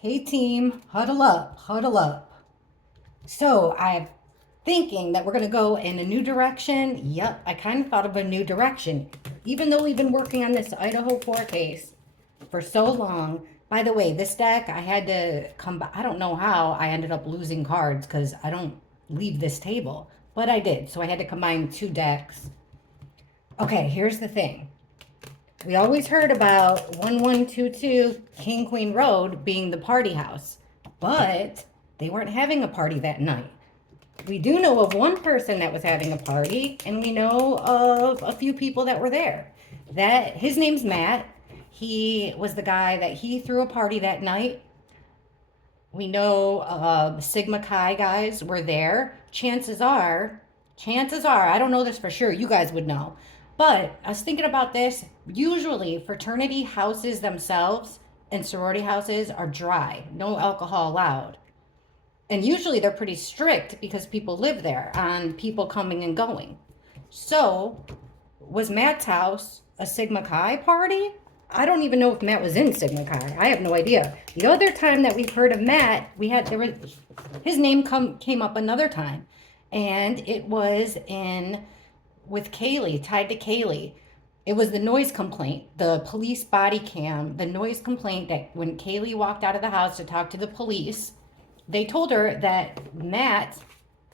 Hey team, huddle up, huddle up. So I'm thinking that we're gonna go in a new direction. Yep, I kind of thought of a new direction. Even though we've been working on this Idaho 4 case for so long. By the way, this deck I had to come back. I don't know how I ended up losing cards because I don't leave this table, but I did. So I had to combine two decks. Okay, here's the thing. We always heard about 1122 King Queen Road being the party house, but they weren't having a party that night. We do know of one person that was having a party, and we know of a few people that were there. That his name's Matt. He was the guy that he threw a party that night. We know Sigma Chi guys were there. Chances are, I don't know this for sure, you guys would know. But I was thinking about this. Usually, fraternity houses themselves and sorority houses are dry, no alcohol allowed. And usually they're pretty strict because people live there on people coming and going. So, was Matt's house a Sigma Chi party? I don't even know if Matt was in Sigma Chi. I have no idea. The other time that we've heard of Matt, his name came up another time, and it was in with Kaylee, tied to Kaylee. It was the noise complaint, the police body cam, the noise complaint that when Kaylee walked out of the house to talk to the police, they told her that Matt,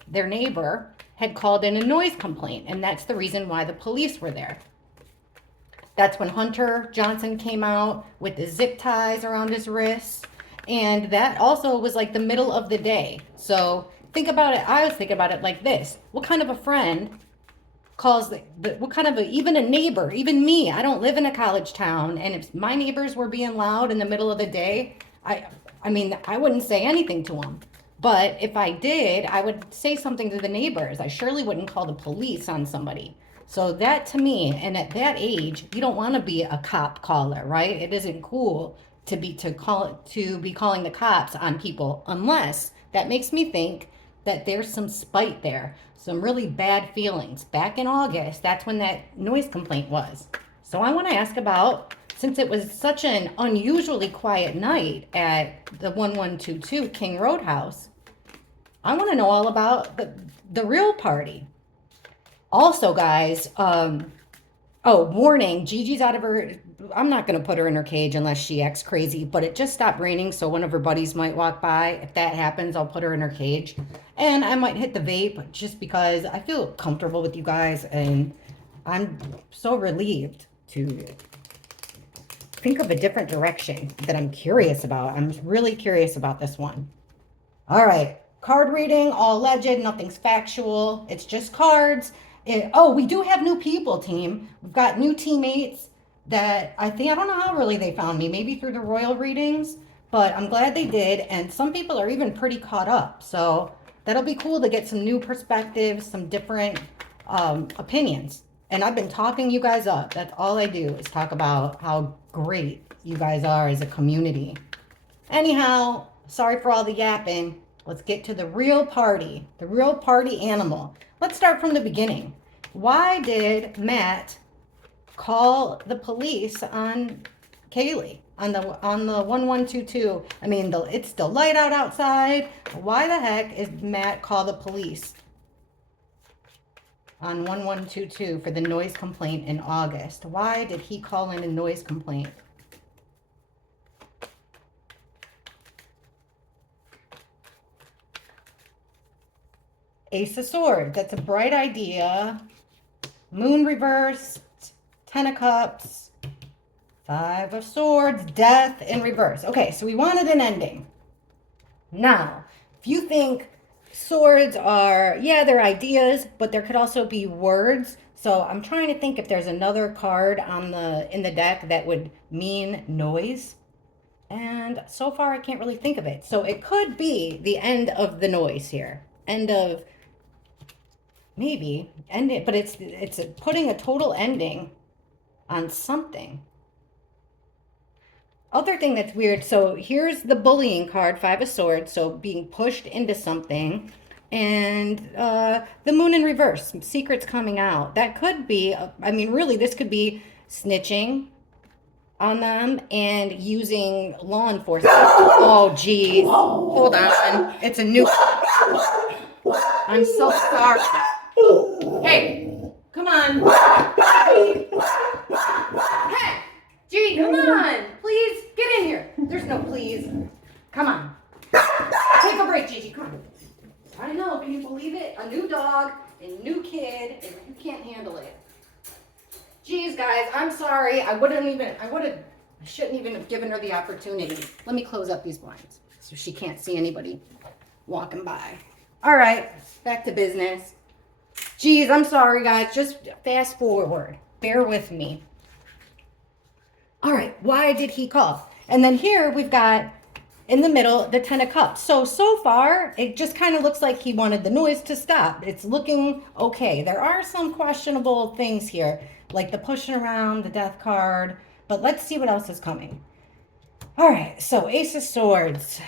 their neighbor, had called in a noise complaint, and that's the reason why the police were there. That's when Hunter Johnson came out with the zip ties around his wrists. And that also was like the middle of the day. So think about it. I was thinking about it like this. What kind of a friend calls what kind of even a neighbor, even me, I don't live in a college town. And if my neighbors were being loud in the middle of the day, I mean, I wouldn't say anything to them. But if I did, I would say something to the neighbors. I surely wouldn't call the police on somebody. So that to me, and at that age, you don't want to be a cop caller, right? It isn't cool to be calling the cops on people unless that makes me think that there's some spite there, some really bad feelings. Back in August, that's when that noise complaint was. So I want to ask about, since it was such an unusually quiet night at the 1122 King Road house, I want to know all about the real party. Also, guys, oh, warning, Gigi's out of her. I'm not going to put her in her cage unless she acts crazy, but it just stopped raining, so one of her buddies might walk by. If that happens, I'll put her in her cage. And I might hit the vape just because I feel comfortable with you guys, and I'm so relieved to think of a different direction that I'm curious about. I'm really curious about this one. All right. Card reading, all alleged, nothing's factual. It's just cards. Oh, we do have new people, team. We've got new teammates that I don't know how really they found me. Maybe through the royal readings, but I'm glad they did. And some people are even pretty caught up. So that'll be cool to get some new perspectives, some different opinions. And I've been talking you guys up. That's all I do is talk about how great you guys are as a community. Anyhow, sorry for all the yapping. Let's get to the real party animal. Let's start from the beginning. Why did Matt call the police on Kaylee on the 1122? I mean, it's still light out outside. Why the heck is Matt call the police on 1122 for the noise complaint in August? Why did he call in a noise complaint? Ace of Swords, that's a bright idea. Moon reversed, Ten of Cups, Five of Swords, Death in reverse. Okay, so we wanted an ending. Now, if you think swords are, yeah, they're ideas, but there could also be words. So I'm trying to think if there's another card in the deck that would mean noise. And so far I can't really think of it. So it could be the end of the noise here. End of maybe end it, but it's putting a total ending on something. Other thing that's weird, so here's the bullying card, Five of Swords, so being pushed into something, and the moon in reverse, secrets coming out. That could be, I mean, really, this could be snitching. on them and using law enforcement. Oh, geez. Hold on. It's a new. I'm so sorry. Hey, come on. Hey, Gee, come on. Please, get in here. There's no please. Come on. Take a break, Gigi. Come on. I know, can you believe it? A new dog, a new kid, and you can't handle it. Geez, guys, I'm sorry. I shouldn't even have given her the opportunity. Let me close up these blinds so she can't see anybody walking by. All right, back to business. Geez, I'm sorry, guys. Just fast forward. Bear with me. All right, why did he call? And then here we've got in the middle the 10 of cups. So far it just kind of looks like he wanted the noise to stop. It's looking okay. There are some questionable things here, like the pushing around, the death card, but let's see what else is coming. All right, so Ace of Swords,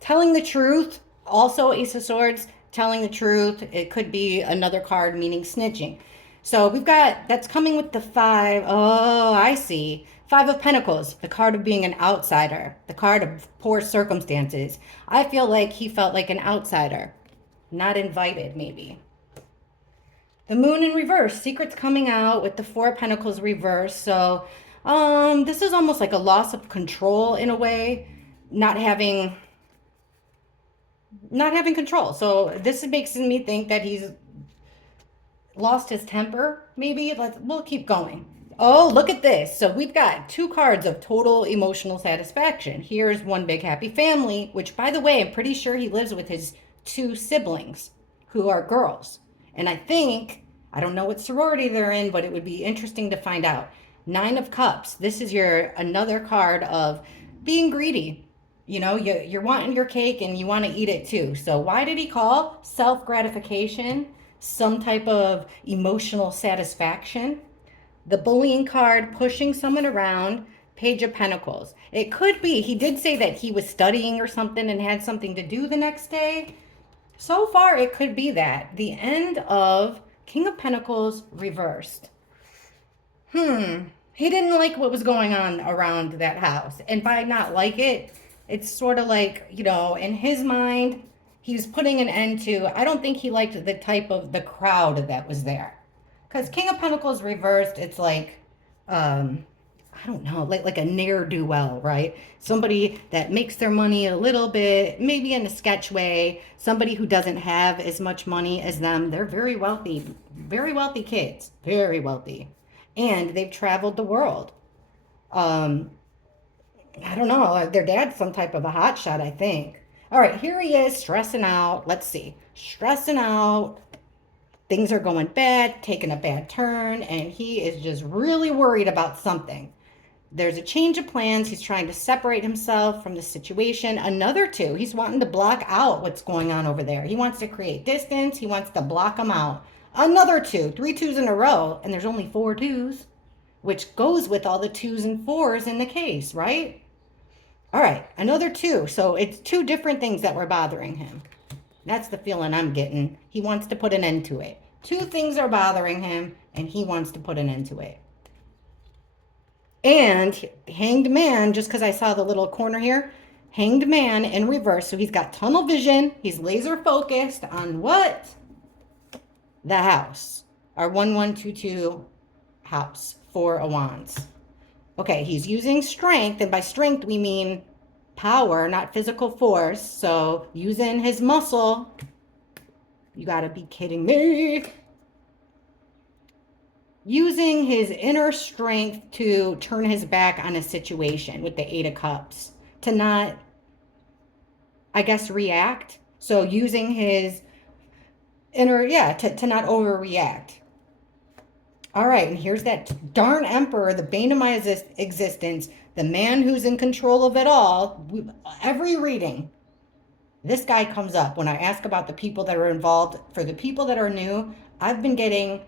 telling the truth. Also Ace of Swords, telling the truth. It could be another card meaning snitching. So we've got, that's coming with the 5. Oh, I see. 5 of Pentacles, the card of being an outsider, the card of poor circumstances. I feel like he felt like an outsider, not invited maybe. The Moon in reverse, secrets coming out with the 4 of Pentacles reverse. So this is almost like a loss of control in a way, not having control. So this makes me think that he's lost his temper, maybe. We'll keep going. Oh, look at this. So we've got 2 cards of total emotional satisfaction. Here's one big happy family, which, by the way, I'm pretty sure he lives with his 2 siblings who are girls. And I don't know what sorority they're in, but it would be interesting to find out. 9 of Cups. This is another card of being greedy. You know, you're wanting your cake and you want to eat it too. So why did he call? Self-gratification, some type of emotional satisfaction. The bullying card, pushing someone around, Page of Pentacles. It could be, he did say that he was studying or something and had something to do the next day. So far, it could be that. The end of King of Pentacles reversed. He didn't like what was going on around that house. And by not like it, it's sort of like, you know, in his mind, he's putting an end to, I don't think he liked the type of the crowd that was there. Because King of Pentacles reversed, it's like, I don't know, like a ne'er-do-well, right? Somebody that makes their money a little bit, maybe in a sketch way. Somebody who doesn't have as much money as them. They're very wealthy kids, very wealthy. And they've traveled the world. I don't know, their dad's some type of a hotshot, I think. All right, here he is stressing out. Let's see, stressing out. Things are going bad, taking a bad turn, and he is just really worried about something. There's a change of plans. He's trying to separate himself from the situation. Another 2, he's wanting to block out what's going on over there. He wants to create distance. He wants to block them out. Another 2, 3 2s in a row, and there's only 4 2s, which goes with all the 2s and 4s in the case, right? All right, another 2. So it's 2 different things that were bothering him. That's the feeling I'm getting. He wants to put an end to it. 2 things are bothering him, and he wants to put an end to it. And Hanged Man, just because I saw the little corner here, Hanged Man in reverse. So he's got tunnel vision. He's laser focused on what? The house. Our 1122 house. 4 of Wands. Okay, he's using strength, and by strength we mean power, not physical force. So using his muscle. You gotta be kidding me. Using his inner strength to turn his back on a situation with the 8 of Cups. To not, I guess, react. So using his inner, to not overreact. All right, and here's that darn Emperor, the bane of my existence, the man who's in control of it all. Every reading, this guy comes up when I ask about the people that are involved. For the people that are new, I've been getting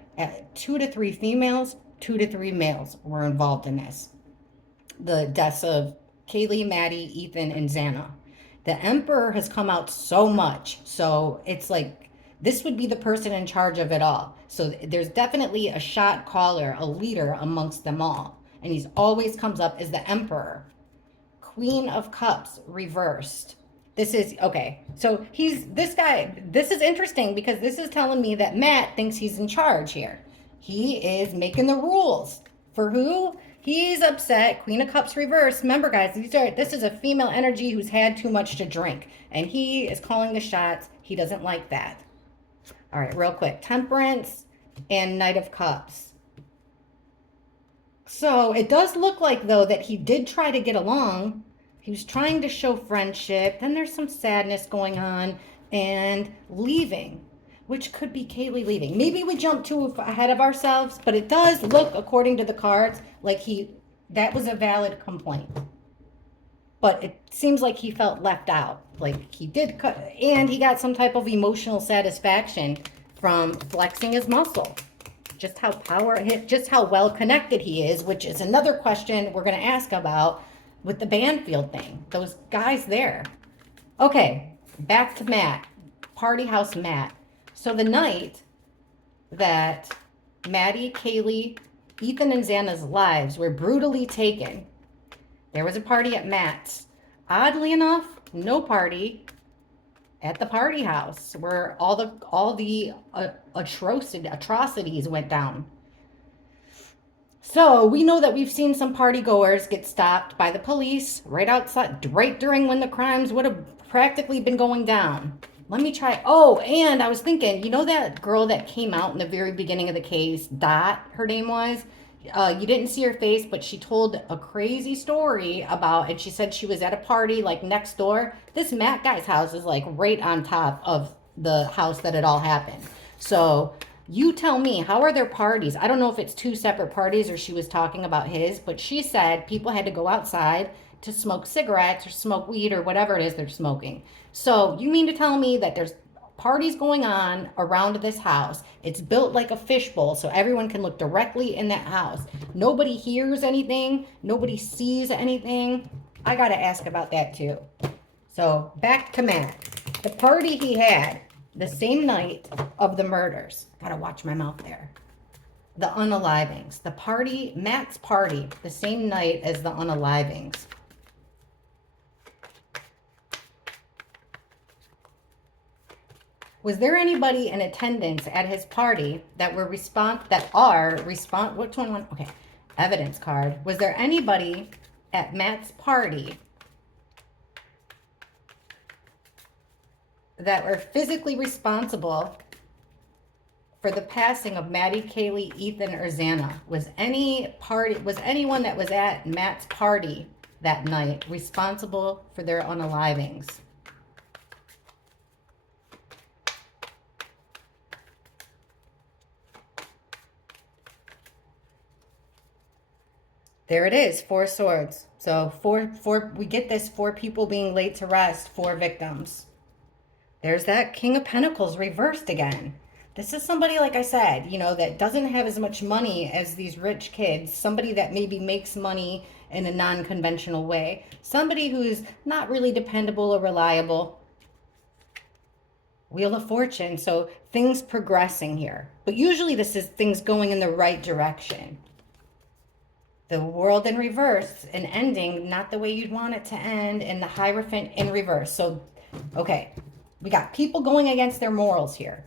2 to 3 females, 2 to 3 males were involved in this. The deaths of Kaylee, Maddie, Ethan, and Xana. The Emperor has come out so much. So it's like, this would be the person in charge of it all. So there's definitely a shot caller, a leader amongst them all. and he's always comes up as the Emperor. Queen of Cups reversed. This is okay. So he's this guy. This is interesting because this is telling me that Matt thinks he's in charge here. He is making the rules for who? He's upset. Queen of Cups reversed. Remember, guys, this is a female energy who's had too much to drink, and he is calling the shots. He doesn't like that. All right, real quick. Temperance and Knight of Cups. So it does look like, though, that he did try to get along. He was trying to show friendship. Then there's some sadness going on and leaving, which could be Kaylee leaving. Maybe we jumped too ahead of ourselves, but it does look, according to the cards, like that was a valid complaint. But it seems like he felt left out. Like he did, and he got some type of emotional satisfaction from flexing his muscle. Just how well connected he is, which is another question we're going to ask about with the Banfield thing. Those guys there. Okay, back to Matt. Party House Matt. So the night that Maddie, Kaylee, Ethan, and Xana's lives were brutally taken, there was a party at Matt's. Oddly enough, no party at the party house where all the atrocities went down. So we know that we've seen some party goers get stopped by the police right outside, right during when the crimes would have practically been going down. Let me try. Oh, and I was thinking, you know that girl that came out in the very beginning of the case, Dot, her name was? You didn't see her face, but she told a crazy story about, and she said she was at a party like next door. This Matt guy's house is like right on top of the house that it all happened. So you tell me, how are their parties? I don't know if it's two separate parties or she was talking about his, but she said people had to go outside to smoke cigarettes or smoke weed or whatever it is they're smoking. So you mean to tell me that there's parties going on around this house? It's built like a fishbowl so everyone can look directly in that house. Nobody hears anything. Nobody sees anything. I got to ask about that too. So back to Matt. The party he had the same night of the murders. Gotta watch my mouth there. The unalivings. The party, Matt's party, the same night as the unalivings. Was there anybody in attendance at his party that were which one? Okay, evidence card. Was there anybody at Matt's party that were physically responsible for the passing of Maddie, Kaylee, Ethan, or Xana? Was anyone that was at Matt's party that night responsible for their unalivings? There it is, 4 swords. So we get this 4 people being laid to rest, 4 victims. There's that King of Pentacles reversed again. This is somebody, like I said, that doesn't have as much money as these rich kids. Somebody that maybe makes money in a non-conventional way. Somebody who's not really dependable or reliable. Wheel of Fortune. So things progressing here. But usually this is things going in the right direction. The World in reverse, an ending not the way you'd want it to end, and the Hierophant in reverse. So, okay, we got people going against their morals here.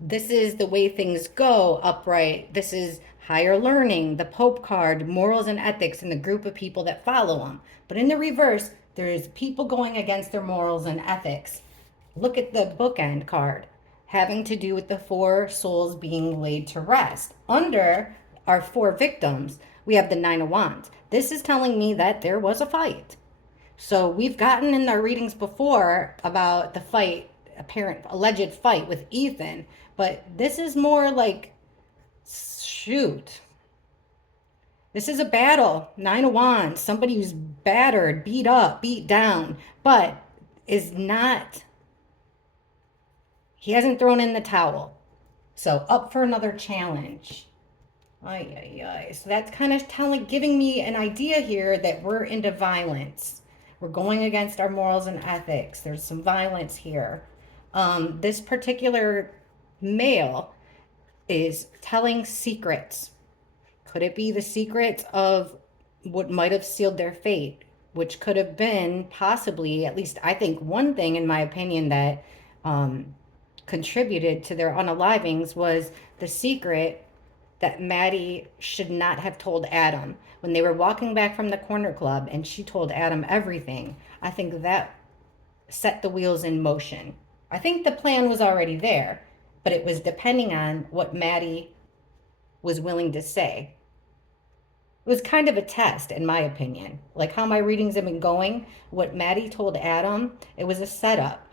This is the way things go, upright. This is higher learning, the Pope card, morals and ethics, and the group of people that follow them. But in the reverse, there's people going against their morals and ethics. Look at the bookend card, having to do with the 4 souls being laid to rest. Under our 4 victims, we have the 9 of Wands. This is telling me that there was a fight. So we've gotten in our readings before about the fight, alleged fight with Ethan, but this is more like, shoot. This is a battle. 9 of Wands, somebody who's battered, beat up, beat down, but he hasn't thrown in the towel. So up for another challenge. So that's kind of giving me an idea here that we're into violence. We're going against our morals and ethics. There's some violence here. This particular male is telling secrets. Could it be the secrets of what might have sealed their fate, which could have been possibly, at least I think one thing in my opinion that um, contributed to their unalivings was the secret that Maddie should not have told Adam when they were walking back from the corner club and she told Adam everything. I think that set the wheels in motion. I think the plan was already there, but it was depending on what Maddie was willing to say. It was kind of a test, in my opinion. Like how my readings have been going, what Maddie told Adam, it was a setup.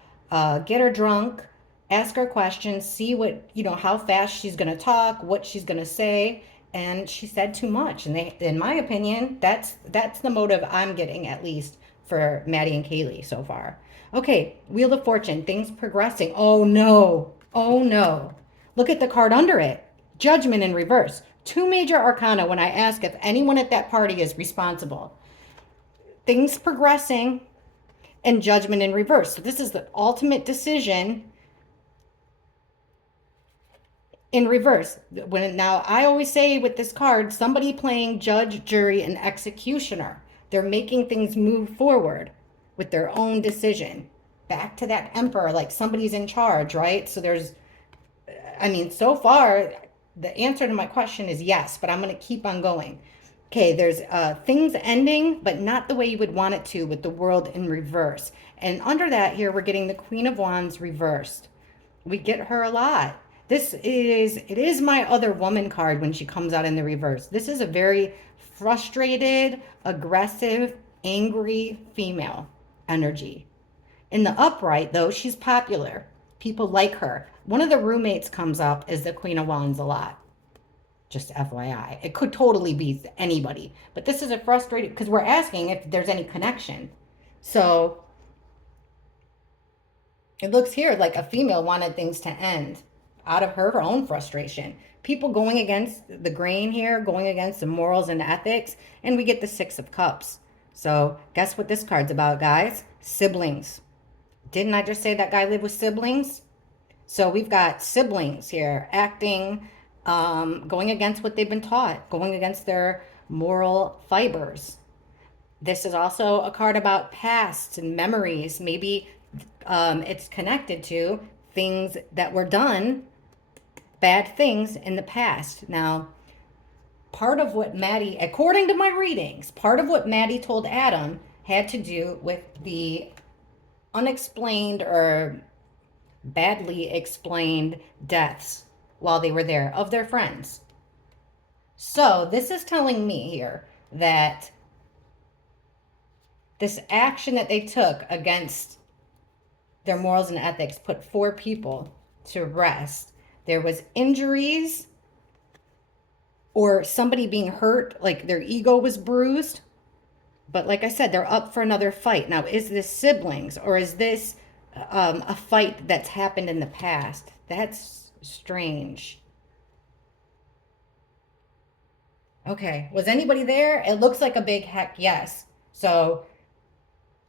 Get her drunk, ask her questions, see what, how fast she's going to talk, what she's going to say. And she said too much. And in my opinion, that's the motive I'm getting, at least for Maddie and Kaylee so far. Okay, Wheel of Fortune, things progressing. Oh no, oh no. Look at the card under it. Judgment in reverse. Two major arcana when I ask if anyone at that party is responsible. Things progressing and judgment in reverse. So this is the ultimate decision in reverse. Now I always say with this card, somebody playing judge, jury, and executioner. They're making things move forward with their own decision. Back to that emperor, like somebody's in charge, right? So so far, the answer to my question is yes, but I'm going to keep on going. Okay, there's things ending, but not the way you would want it to, with the world in reverse. And under that here, we're getting the Queen of Wands reversed. We get her a lot. It is my other woman card when she comes out in the reverse. This is a very frustrated, aggressive, angry female energy. In the upright, though, she's popular. People like her. One of the roommates comes up as the Queen of Wands a lot. Just FYI. It could totally be anybody. But this is a frustrated, because we're asking if there's any connection. So it looks here like a female wanted things to end out of her own frustration. People going against the grain here, going against the morals and ethics, and we get the Six of Cups. So guess what this card's about, guys? Siblings. Didn't I just say that guy lived with siblings? So we've got siblings here acting, going against what they've been taught, going against their moral fibers. This is also a card about pasts and memories. Maybe it's connected to things that were done, bad things in the past. Now, part of what Maddie, according to my readings, part of what Maddie told Adam had to do with the unexplained or badly explained deaths while they were there of their friends. So this is telling me here that this action that they took against their morals and ethics put 4 people to rest. There was injuries or somebody being hurt, like their ego was bruised. But like I said, they're up for another fight. Now, is this siblings or is this a fight that's happened in the past? That's strange. Okay, was anybody there? It looks like a big heck yes. So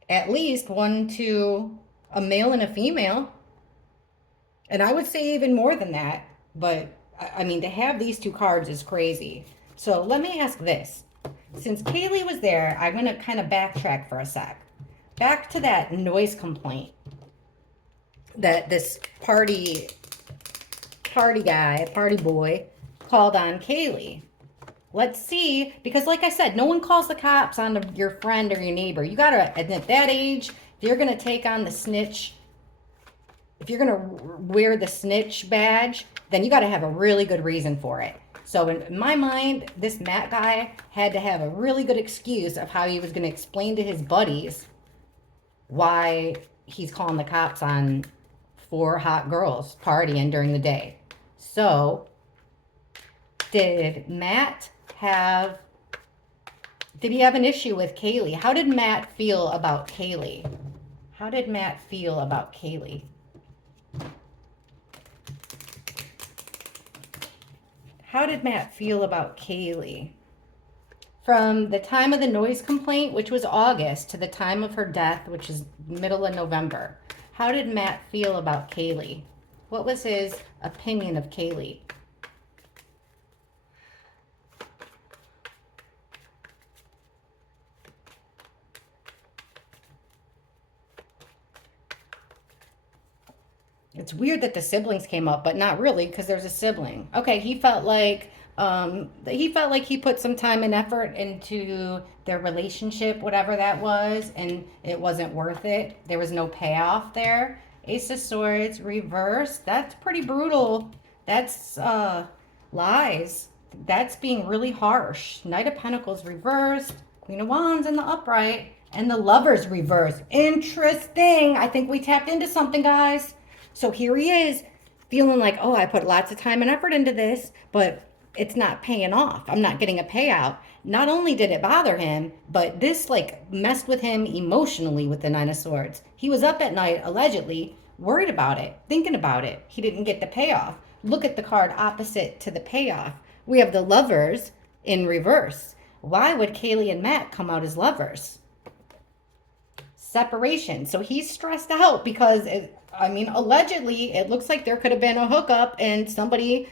at least 1, 2, a male and a female. And I would say even more than that. But I mean, to have these 2 cards is crazy. So let me ask this. Since Kaylee was there, I'm going to kind of backtrack for a sec. Back to that noise complaint that this party boy called on Kaylee. Let's see, because like I said, no one calls the cops on your friend or your neighbor. You got to, at that age, if you're going to take on the snitch, if you're going to wear the snitch badge, then you got to have a really good reason for it. So in my mind, this Matt guy had to have a really good excuse of how he was going to explain to his buddies why he's calling the cops on 4 hot girls partying during the day. So did he have an issue with Kaylee? How did Matt feel about Kaylee? How did Matt feel about Kaylee? How did Matt feel about Kaylee? From the time of the noise complaint, which was August, to the time of her death, which is middle of November. How did Matt feel about Kaylee? What was his opinion of Kaylee? It's weird that the siblings came up, but not really because there's a sibling. Okay, he felt like he put some time and effort into their relationship, whatever that was, and it wasn't worth it. There was no payoff there. Ace of Swords reverse. That's pretty brutal. That's lies. That's being really harsh. Knight of Pentacles reversed. Queen of Wands in the upright. And the Lovers reverse. Interesting. I think we tapped into something, guys. So here he is, feeling like, oh, I put lots of time and effort into this, but it's not paying off. I'm not getting a payout. Not only did it bother him, but this like messed with him emotionally with the Nine of Swords. He was up at night, allegedly, worried about it, thinking about it. He didn't get the payoff. Look at the card opposite to the payoff. We have the Lovers in reverse. Why would Kaylee and Matt come out as lovers? Separation. So he's stressed out because, allegedly, it looks like there could have been a hookup and somebody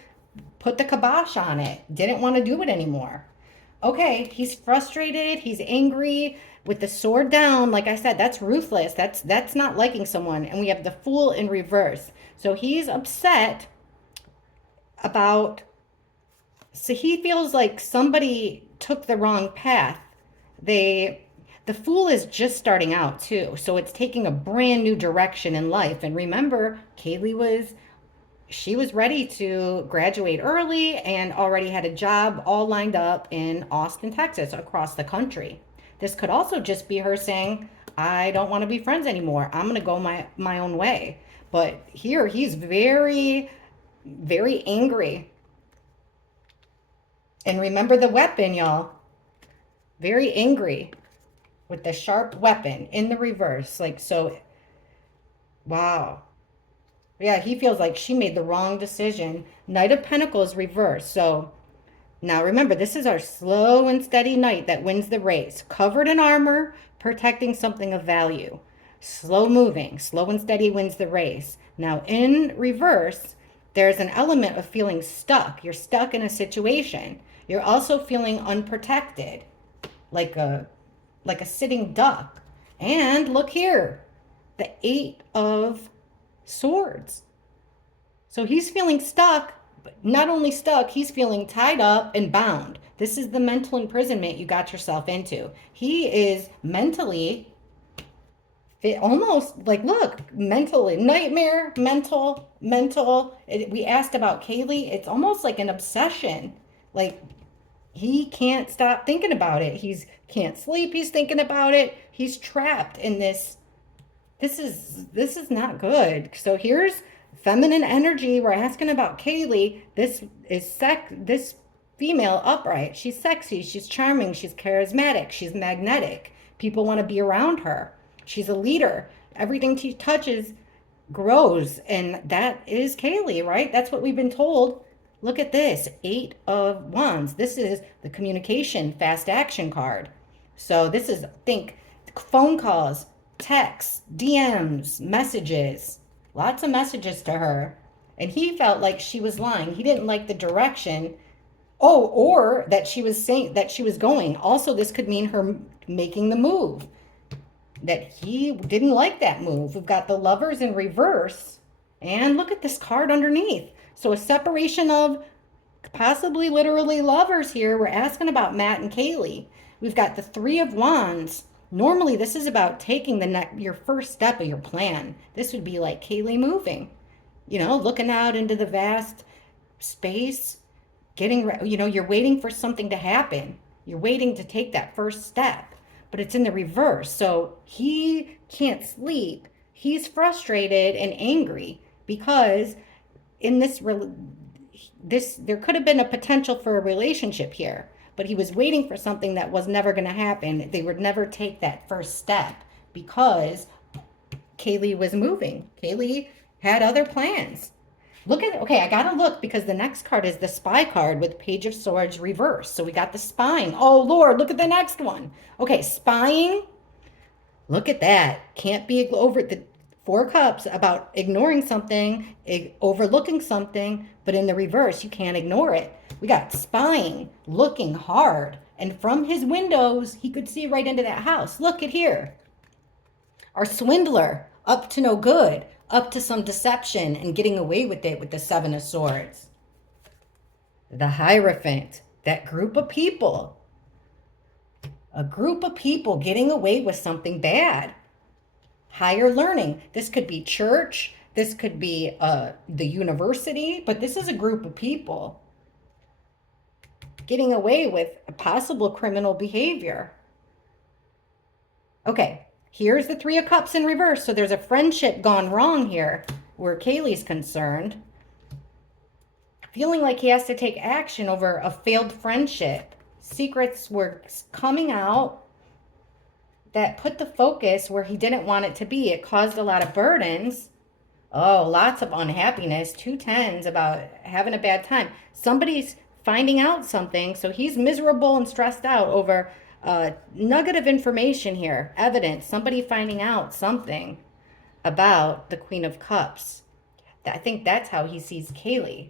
put the kibosh on it, didn't want to do it anymore. Okay, he's frustrated, he's angry with the sword down. Like I said, that's ruthless. That's not liking someone. And we have the Fool in reverse. So he's upset about, so he feels like somebody took the wrong path. The Fool is just starting out too, so it's taking a brand new direction in life. And remember, she was ready to graduate early and already had a job all lined up in Austin, Texas, across the country. This could also just be her saying, I don't want to be friends anymore. I'm going to go my own way. But here he's very, very angry. And remember the weapon, y'all. Very angry with the sharp weapon in the reverse. Like, so, wow. Yeah, he feels like she made the wrong decision. Knight of Pentacles reverse. So now remember, this is our slow and steady knight that wins the race. Covered in armor, protecting something of value. Slow moving, slow and steady wins the race. Now in reverse, there's an element of feeling stuck. You're stuck in a situation. You're also feeling unprotected, like a sitting duck. And look here, the Eight of Swords. So he's feeling stuck, but not only stuck, he's feeling tied up and bound. This is the mental imprisonment you got yourself into. He is mentally, almost like, look, mentally, nightmare, mental. We asked about Kaylee. It's almost like an obsession. Like, he can't stop thinking about it. He's can't sleep. He's thinking about it. He's trapped in this. This is not good. So here's feminine energy. We're asking about Kaylee. This female upright. She's sexy. She's charming. She's charismatic. She's magnetic. People want to be around her. She's a leader. Everything she touches grows, and that is Kaylee, right? That's what we've been told. Look at this, Eight of Wands. This is the communication fast action card. So this is, think, phone calls, texts, DMs, messages, lots of messages to her. And he felt like she was lying. He didn't like the direction. Oh, or that she was saying that she was going. Also, this could mean her making the move. That he didn't like that move. We've got the Lovers in reverse. And look at this card underneath. So a separation of possibly literally lovers here. We're asking about Matt and Kaylee. We've got the Three of Wands. Normally, this is about taking your first step of your plan. This would be like Kaylee moving, looking out into the vast space, you're waiting for something to happen. You're waiting to take that first step, but it's in the reverse. So he can't sleep. He's frustrated and angry because in this there could have been a potential for a relationship here, but he was waiting for something that was never going to happen. They would never take that first step because Kaylee was moving. Kaylee had other plans. Okay, I gotta look because the next card is the Spy card with Page of Swords reverse. So we got the spying. Oh Lord, look at the next one. Okay, spying. Look at that. Can't be over the Four Cups about ignoring something, overlooking something, but in the reverse, you can't ignore it. We got spying, looking hard, and from his windows, he could see right into that house. Look at here. Our swindler, up to no good, up to some deception and getting away with it with the Seven of Swords. The Hierophant, that group of people. A group of people getting away with something bad. Higher learning. This could be church. This could be the university. But this is a group of people getting away with possible criminal behavior. Okay, here's the Three of Cups in reverse. So there's a friendship gone wrong here where Kaylee's concerned. Feeling like he has to take action over a failed friendship. Secrets were coming out that put the focus where he didn't want it to be. It caused a lot of burdens. Oh, lots of unhappiness. 2 tens about having a bad time. Somebody's finding out something, so he's miserable and stressed out over nugget of information here. Evidence. Somebody finding out something about the Queen of Cups. I think that's how he sees Kaylee.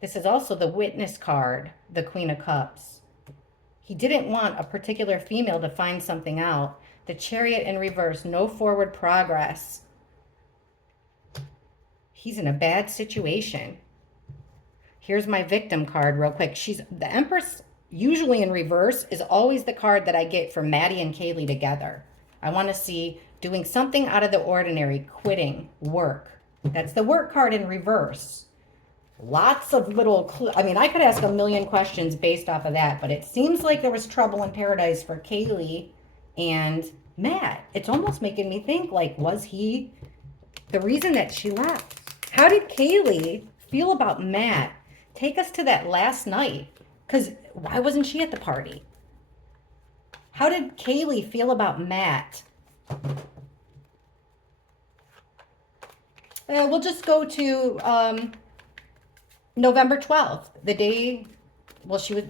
This is also the Witness card, the Queen of Cups. He didn't want a particular female to find something out. The Chariot in reverse, no forward progress. He's in a bad situation. Here's my victim card real quick. The Empress, usually in reverse, is always the card that I get for Maddie and Kaylee together. I want to see doing something out of the ordinary, quitting, work. That's the work card in reverse. Lots of little I could ask a million questions based off of that, but it seems like there was trouble in paradise for Kaylee and Matt. It's almost making me think, like, was he the reason that she left? How did Kaylee feel about Matt? Take us to that last night, because why wasn't she at the party? How did Kaylee feel about Matt? We'll just go to November 12th, the day,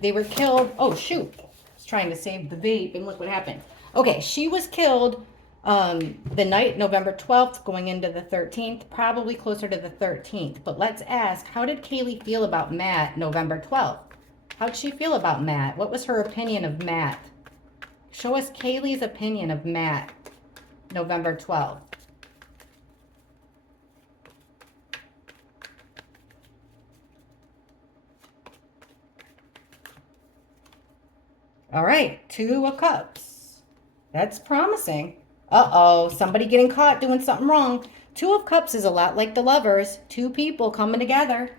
they were killed. Oh, shoot. I was trying to save the vape, and look what happened. Okay, she was killed the night, November 12th, going into the 13th, probably closer to the 13th. But let's ask, how did Kaylee feel about Matt November 12th? How'd she feel about Matt? What was her opinion of Matt? Show us Kaylee's opinion of Matt November 12th. All right, 2 of Cups. That's promising. Uh-oh, somebody getting caught doing something wrong. 2 of Cups is a lot like the Lovers. 2 people coming together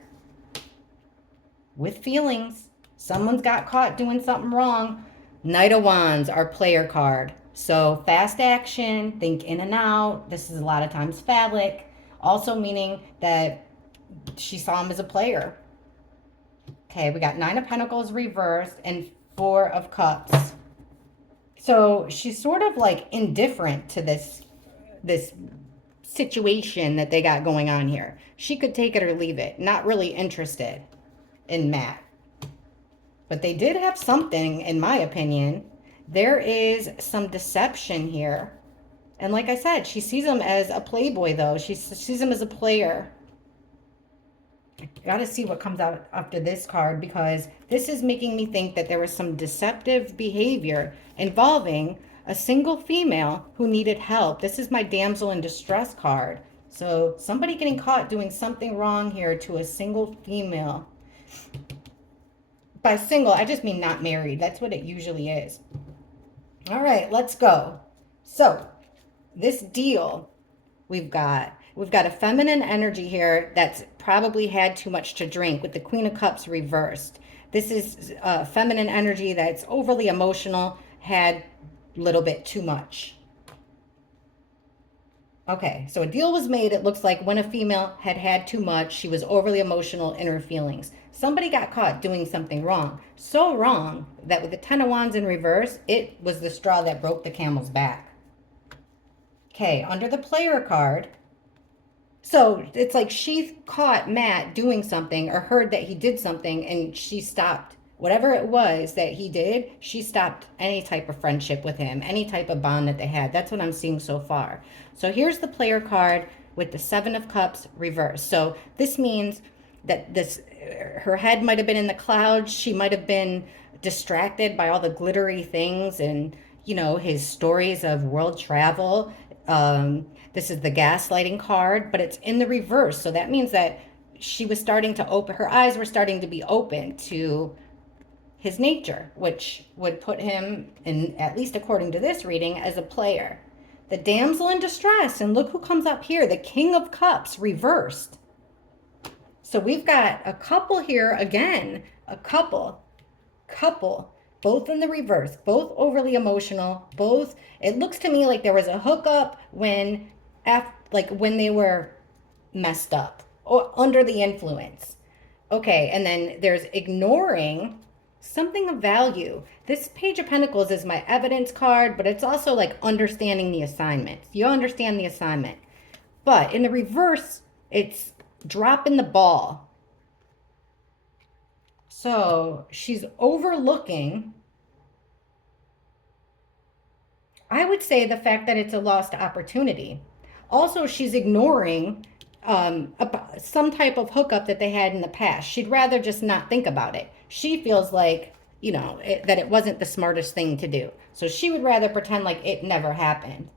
with feelings. Someone's got caught doing something wrong. Knight of Wands, our player card. So fast action, think in and out. This is a lot of times phallic. Also meaning that she saw him as a player. Okay, we got 9 of Pentacles reversed and 4 of Cups. So she's sort of like indifferent to this situation that they got going on here. She could take it or leave it. Not really interested in Matt. But they did have something, in my opinion. There is some deception here. And like I said, she sees him as a playboy, though. She sees him as a player. I gotta see what comes out after this card, because this is making me think that there was some deceptive behavior involving a single female who needed help. This is my damsel in distress card. So somebody getting caught doing something wrong here to a single female. By single, I just mean not married. That's what it usually is. All right, let's go. So this deal, we've got a feminine energy here that's probably had too much to drink with the Queen of Cups reversed. This is feminine energy that's overly emotional, had a little bit too much. Okay, so a deal was made, it looks like, when a female had too much. She was overly emotional in her feelings. Somebody got caught doing something wrong. So wrong that with the 10 of Wands in reverse, it was the straw that broke the camel's back. Okay, under the player card, so it's like she caught Matt doing something or heard that he did something, and she stopped. Whatever it was that he did, she stopped any type of friendship with him, any type of bond that they had. That's what I'm seeing so far. So here's the player card with the 7 of Cups reversed. So this means that her head might have been in the clouds. She might have been distracted by all the glittery things and, his stories of world travel. This is the gaslighting card, but it's in the reverse. So that means that she was starting to open, her eyes were starting to be open to his nature, which would put him in, at least according to this reading, as a player. The damsel in distress, and look who comes up here, the King of Cups reversed. So we've got a couple here again, a couple, both in the reverse, both overly emotional, both, it looks to me like there was a hookup when, like when they were messed up or under the influence. Okay, and then there's ignoring something of value. This Page of Pentacles is my evidence card, but it's also like understanding the assignment. You understand the assignment. But in the reverse, it's dropping the ball. So she's overlooking, I would say, the fact that it's a lost opportunity. Also, she's ignoring some type of hookup that they had in the past. She'd rather just not think about it. She feels like, you know, that it wasn't the smartest thing to do. So she would rather pretend like it never happened.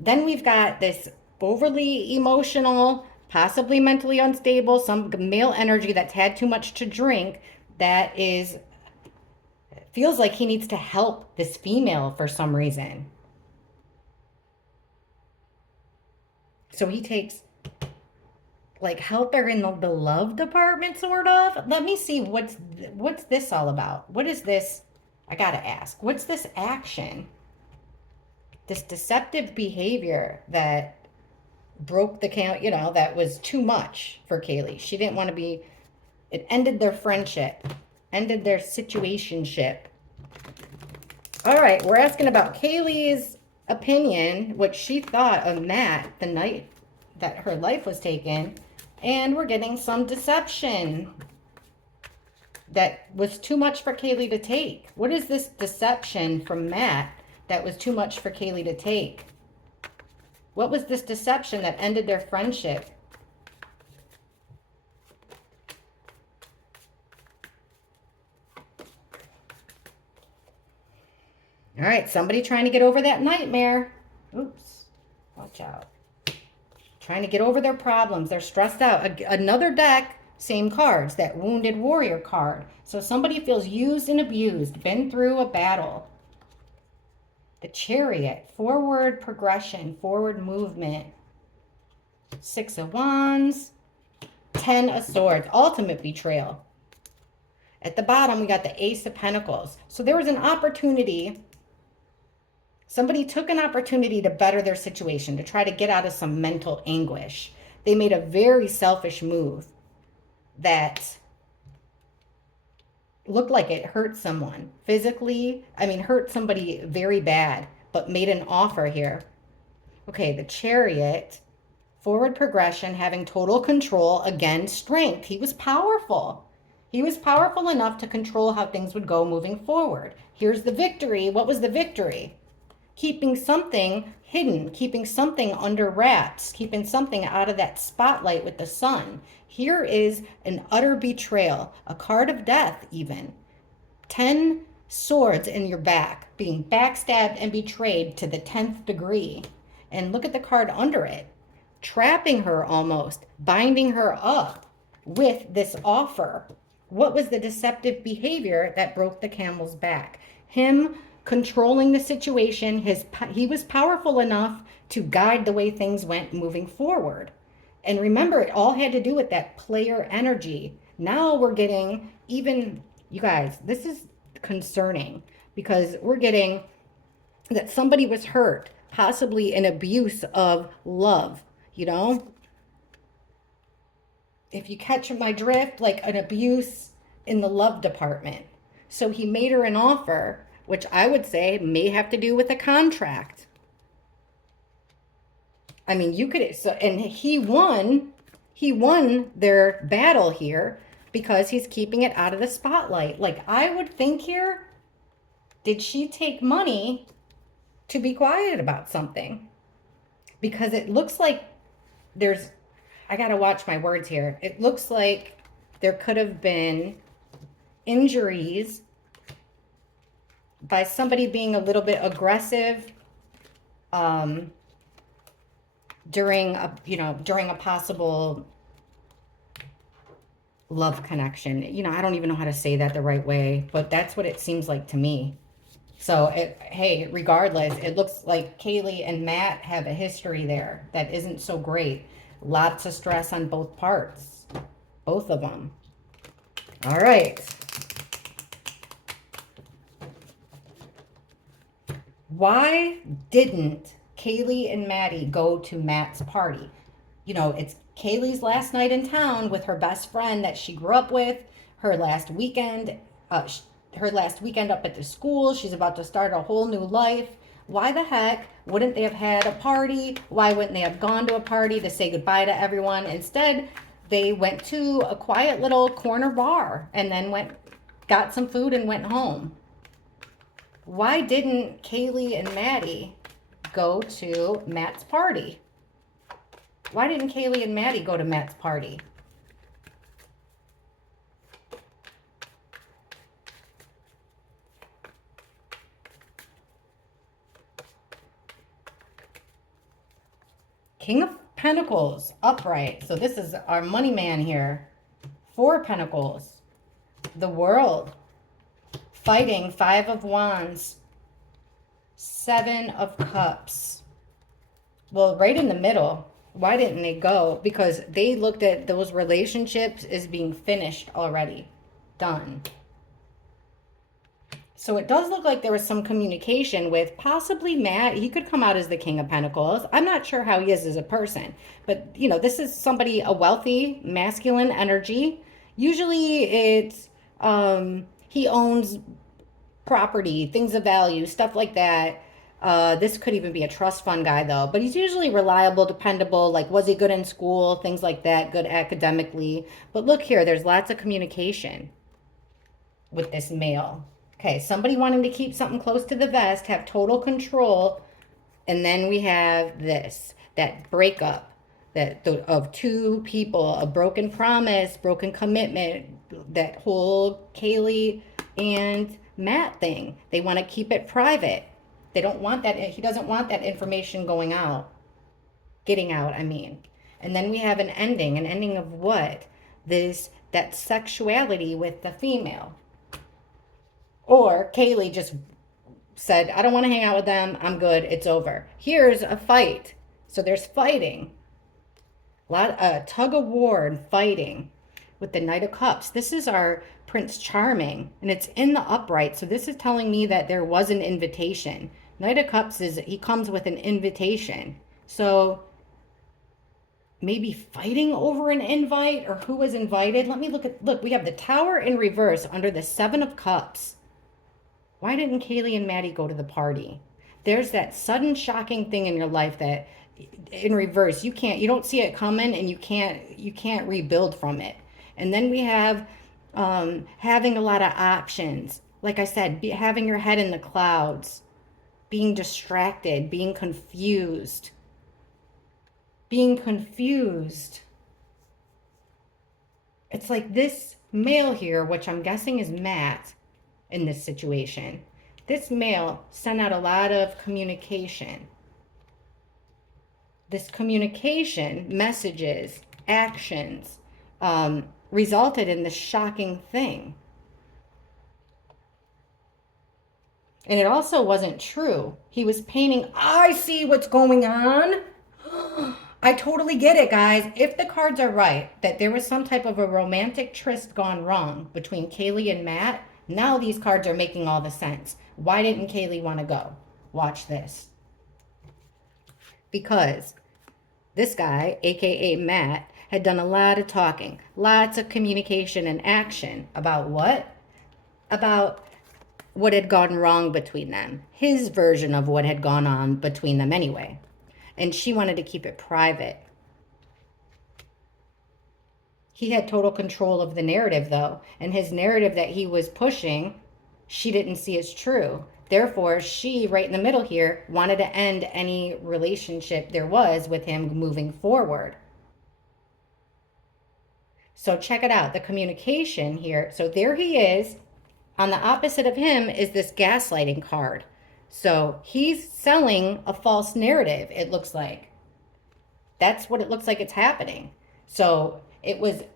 Then we've got this overly emotional, possibly mentally unstable, some male energy that's had too much to drink, that is, feels like he needs to help this female for some reason. So he takes, like, help her in the love department, sort of. Let me see, what's this all about? What is this? I gotta ask, what's this action? This deceptive behavior that broke the count, you know, that was too much for Kaylee. She didn't want to be, it ended their friendship, ended their situationship. All right, we're asking about Kaylee's opinion, what she thought of Matt the night that her life was taken, and we're getting some deception that was too much for Kaylee to take. What is this deception from Matt that was too much for Kaylee to take? What was this deception that ended their friendship? All right, somebody trying to get over that nightmare. Oops, watch out. Trying to get over their problems. They're stressed out. Another deck, same cards, that Wounded Warrior card. So somebody feels used and abused, been through a battle. The Chariot, forward progression, forward movement. Six of Wands, 10 of Swords, ultimate betrayal. At the bottom, we got the Ace of Pentacles. So there was an opportunity. Somebody took an opportunity to better their situation, to try to get out of some mental anguish. They made a very selfish move that looked like it hurt someone physically. I mean, hurt somebody very bad, but made an offer here. Okay, the Chariot, forward progression, having total control. Again, strength. He was powerful. He was powerful enough to control how things would go moving forward. Here's the victory. What was the victory? Keeping something hidden, keeping something under wraps, keeping something out of that spotlight with the sun. Here is an utter betrayal, a card of death even. 10 swords in your back, being backstabbed and betrayed to the 10th degree. And look at the card under it. Trapping her almost, binding her up with this offer. What was the deceptive behavior that broke the camel's back? Him controlling the situation. He was powerful enough to guide the way things went moving forward. And remember, it all had to do with that player energy. Now we're getting even, you guys, this is concerning, because we're getting that somebody was hurt, possibly an abuse of love, you know? If you catch my drift, like an abuse in the love department. So he made her an offer, which I would say may have to do with a contract. I mean, you could, so, and he won their battle here because he's keeping it out of the spotlight. Like, I would think here, did she take money to be quiet about something? Because it looks like there's, I got to watch my words here. It looks like there could have been injuries by somebody being a little bit aggressive, during a, during a possible love connection. I don't even know how to say that the right way, but that's what it seems like to me. So, hey, regardless, it looks like Kaylee and Matt have a history there that isn't so great. Lots of stress on both parts, both of them. All right. Why didn't Kaylee and Maddie go to Matt's party? It's Kaylee's last night in town with her best friend that she grew up with, her last weekend, uh, her last weekend up at the school. She's about to start a whole new life. Why the heck wouldn't they have had a party? Why wouldn't they have gone to a party to say goodbye to everyone? Instead, they went to a quiet little corner bar and then got some food and went home. Why didn't Kaylee and Maddie go to Matt's party? Why didn't Kaylee and Maddie go to Matt's party? King of Pentacles, upright. So this is our money man here. Four of Pentacles. The World. Fighting. Five of Wands. Seven of Cups. Well, right in the middle. Why didn't they go? Because they looked at those relationships as being finished already. Done. So it does look like there was some communication with possibly Matt. He could come out as the King of Pentacles. I'm not sure how he is as a person, but this is somebody, a wealthy, masculine energy. Usually it's he owns property, things of value, stuff like that. This could even be a trust fund guy though, but he's usually reliable, dependable. Like, was he good in school? Things like that, good academically. But look here, there's lots of communication with this male. Okay, somebody wanting to keep something close to the vest, have total control. And then we have this, that breakup of two people, a broken promise, broken commitment, that whole Kaylee and Matt thing. They want to keep it private. They don't want that. He doesn't want that information going out, getting out, I mean. And then we have an ending of what? That sexuality with the female. Or Kaylee just said, I don't want to hang out with them. I'm good. It's over. Here's a fight. So there's fighting. A tug of war and fighting with the Knight of Cups. This is our Prince Charming, and it's in the upright. So this is telling me that there was an invitation. Knight of Cups he comes with an invitation. So maybe fighting over an invite, or who was invited. Look, we have the Tower in reverse under the Seven of Cups. Why didn't Kaylee and Maddie go to the party? There's that sudden shocking thing in your life that in reverse, you don't see it coming, and you can't rebuild from it. And then we have having a lot of options. Like I said, having your head in the clouds, being distracted, being confused. It's like this male here, which I'm guessing is Matt in this situation. This male sent out a lot of communication. This communication, messages, actions, resulted in this shocking thing. And it also wasn't true. He was painting, I see what's going on. I totally get it, guys. If the cards are right, that there was some type of a romantic tryst gone wrong between Kaylee and Matt, now these cards are making all the sense. Why didn't Kaylee want to go? Watch this. Because this guy, aka Matt, had done a lot of talking, lots of communication and action about what? About what had gone wrong between them. His version of what had gone on between them anyway. And she wanted to keep it private. He had total control of the narrative, though. And his narrative that he was pushing, she didn't see as true. Therefore, she, right in the middle here, wanted to end any relationship there was with him moving forward. So check it out. The communication here. So there he is. On the opposite of him is this gaslighting card. So he's selling a false narrative, it looks like. That's what it looks like it's happening. So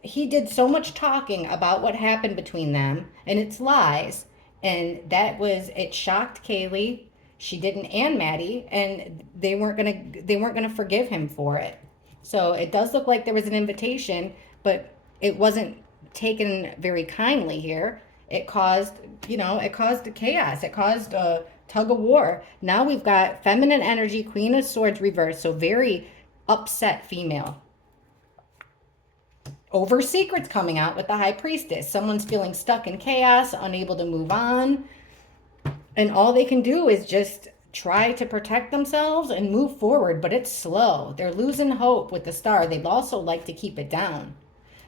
he did so much talking about what happened between them, and it's lies. And it shocked Kaylee. She didn't, and Maddie, and they weren't gonna forgive him for it. So it does look like there was an invitation, but it wasn't taken very kindly here. It caused chaos. It caused a tug of war. Now we've got feminine energy, Queen of Swords reversed, so very upset female. Over secrets coming out with the High Priestess. Someone's feeling stuck in chaos, unable to move on, and all they can do is just try to protect themselves and move forward, but it's slow. They're losing hope with the Star. They'd also like to keep it down.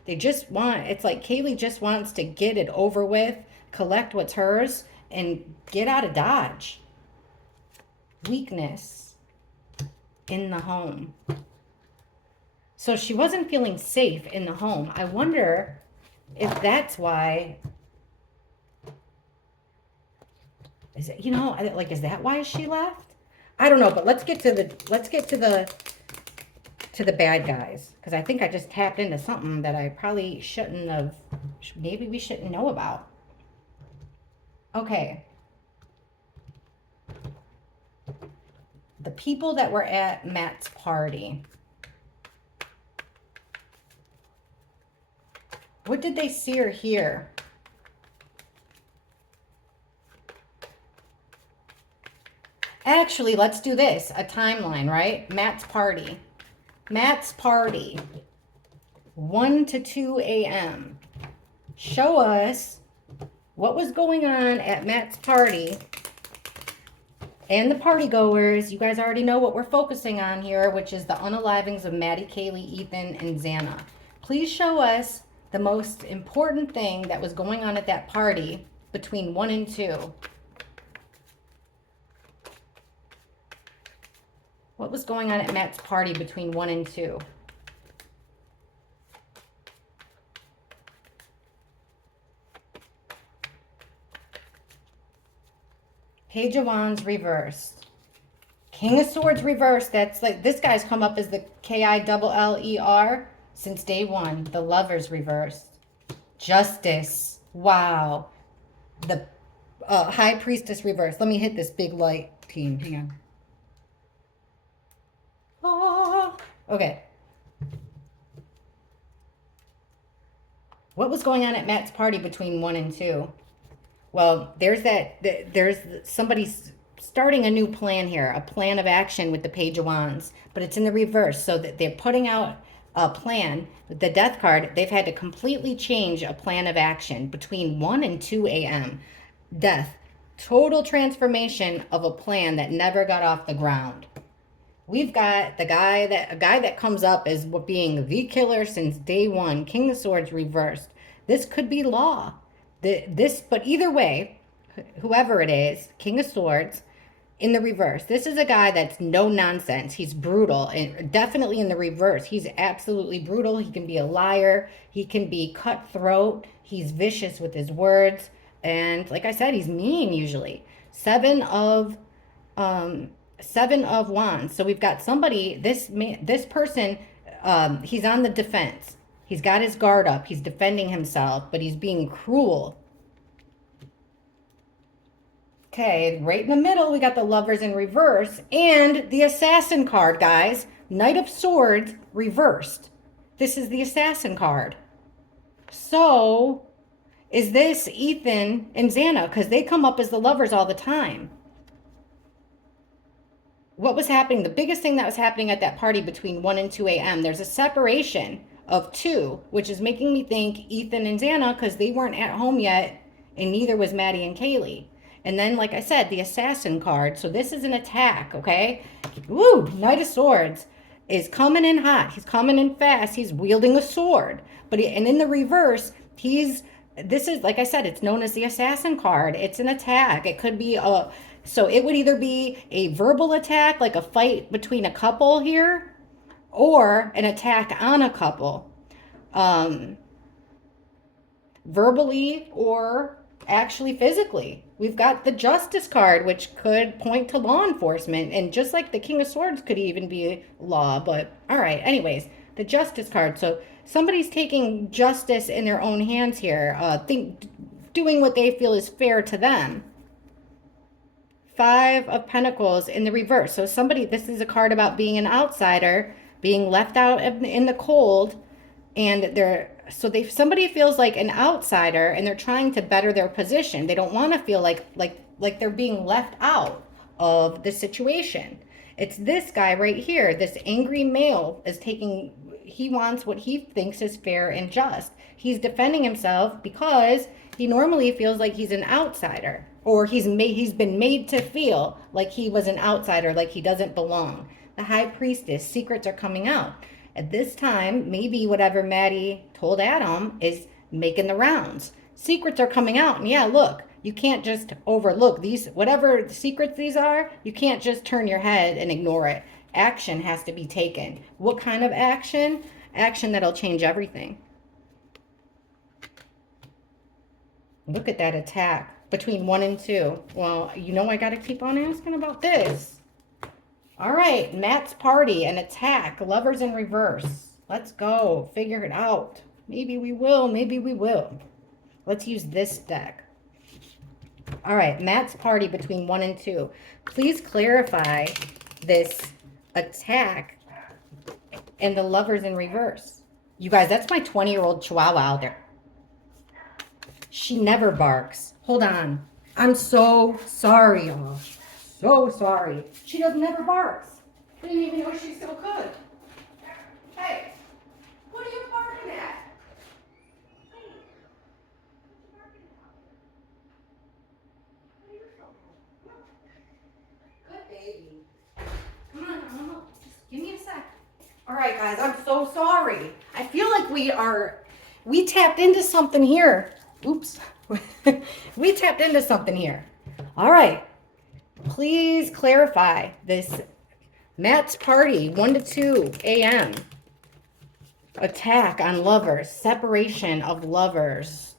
It's like Kaylee just wants to get it over with, collect what's hers, and get out of Dodge. Weakness in the home. So she wasn't feeling safe in the home. I wonder if that's why. Is it, is that why she left? I don't know, but let's get to the bad guys, because I think I just tapped into something that I probably shouldn't have. Maybe we shouldn't know about. Okay. The people that were at Matt's party. What did they see or hear? Actually, let's do this. A timeline, right? Matt's party. 1 to 2 a.m. Show us what was going on at Matt's party. And the party goers. You guys already know what we're focusing on here, which is the unalivings of Maddie, Kaylee, Ethan, and Xana. Please show us the most important thing that was going on at that party between 1 and 2. What was going on at Matt's party between 1 and 2? Page of Wands reversed. King of Swords reversed. That's like, this guy's come up as the K-I-double-L-E-R since day one. The Lovers reversed. Justice. Wow. The High Priestess reversed. Let me hit this big light, team. Hang on. Oh, okay. What was going on at Matt's party between 1 and 2? Well, there's somebody starting a new plan here, a plan of action with the Page of Wands, but it's in the reverse, so that they're putting out a plan. With the Death card, they've had to completely change a plan of action between 1 and 2 a.m. Death. Total transformation of a plan that never got off the ground. We've got a guy that comes up as being the killer since day one. King of Swords reversed. This could be law. But either way, whoever it is, King of Swords in the reverse. This is a guy that's no nonsense. He's brutal, and definitely in the reverse. He's absolutely brutal. He can be a liar. He can be cutthroat. He's vicious with his words, and like I said, he's mean usually. Seven of Wands. So we've got somebody. This person. He's on the defense. He's got his guard up. He's defending himself, but he's being cruel. Okay, right in the middle, we got the Lovers in reverse and the Assassin card, guys. Knight of Swords reversed. This is the Assassin card. So, is this Ethan and Xana? Because they come up as the lovers all the time. What was happening? The biggest thing that was happening at that party between 1 and 2 a.m., there's a separation of 2, which is making me think Ethan and Xana, because they weren't at home yet, and neither was Maddie and Kaylee. And then, like I said, the Assassin card. So this is an attack, okay? Woo! Knight of Swords is coming in hot. He's coming in fast. He's wielding a sword. And in the reverse, this is, like I said, it's known as the Assassin card. It's an attack. It could be so it would either be a verbal attack, like a fight between a couple here, or an attack on a couple. Verbally or actually physically. We've got the Justice card, which could point to law enforcement, and just like the King of Swords could even be law. But all right, anyways, the Justice card. So somebody's taking justice in their own hands here, doing what they feel is fair to them. Five of Pentacles in the reverse. So somebody, this is a card about being an outsider, being left out in the cold, and somebody feels like an outsider and they're trying to better their position. They don't want to feel like they're being left out of the situation. It's this guy right here, this angry male he wants what he thinks is fair and just. He's defending himself because he normally feels like he's an outsider, or he's been made to feel like he was an outsider, like he doesn't belong. The High Priestess, secrets are coming out. At this time, maybe whatever Maddie told Adam is making the rounds. Secrets are coming out, and yeah, look, you can't just overlook these, whatever secrets these are, you can't just turn your head and ignore it. Action has to be taken. What kind of action? Action that'll change everything. Look at that attack between 1 and 2. Well, you know I got to keep on asking about this. All right, Matt's party, an attack, lovers in reverse. Let's go, figure it out. Maybe we will, maybe we will. Let's use this deck. All right, Matt's party between 1 and 2. Please clarify this attack and the lovers in reverse. You guys, that's my 20-year-old Chihuahua out there. She never barks. Hold on. I'm so sorry, y'all. So sorry. She never barks. I didn't even know she still could. Hey, what are you barking at? Hey, what are you barking at? Good baby. Come on, Mama. Just give me a sec. All right, guys, I'm so sorry. I feel like we tapped into something here. Oops. We tapped into something here. All right. Please clarify this Matt's party, 1 to 2 a.m. Attack on lovers, separation of lovers.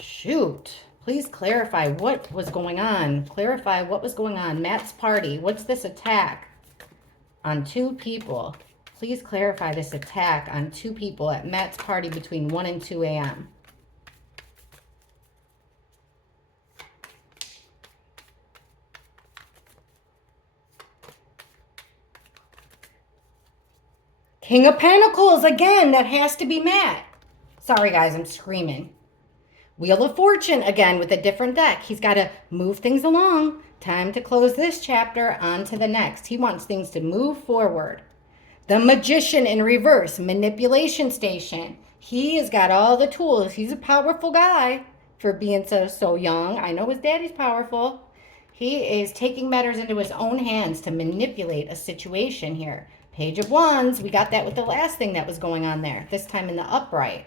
Shoot. Please clarify what was going on. Clarify what was going on. Matt's party. What's this attack on 2 people? Please clarify this attack on 2 people at Matt's party between 1 and 2 a.m. King of Pentacles, again, that has to be Matt. Sorry, guys, I'm screaming. Wheel of Fortune, again, with a different deck. He's got to move things along. Time to close this chapter, on to the next. He wants things to move forward. The Magician in reverse, manipulation station. He has got all the tools. He's a powerful guy for being so young. I know his daddy's powerful. He is taking matters into his own hands to manipulate a situation here. Page of Wands, we got that with the last thing that was going on there, this time in the upright.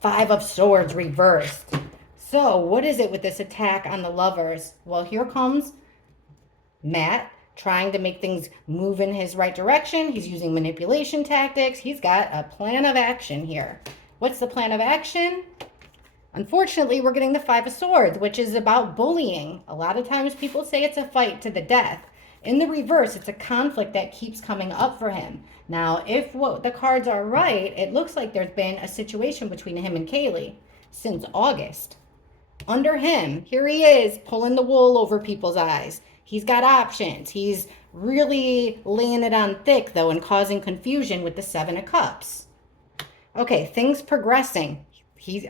5 of Swords reversed. So what is it with this attack on the lovers? Well, here comes Matt trying to make things move in his right direction. He's using manipulation tactics. He's got a plan of action here. What's the plan of action? Unfortunately, we're getting the 5 of Swords, which is about bullying. A lot of times people say it's a fight to the death. In the reverse, it's a conflict that keeps coming up for him. Now, if what the cards are right, it looks like there's been a situation between him and Kaylee since August. Under him, here he is pulling the wool over people's eyes. He's got options. He's really laying it on thick, though, and causing confusion with the 7 of Cups. Okay, things progressing. He's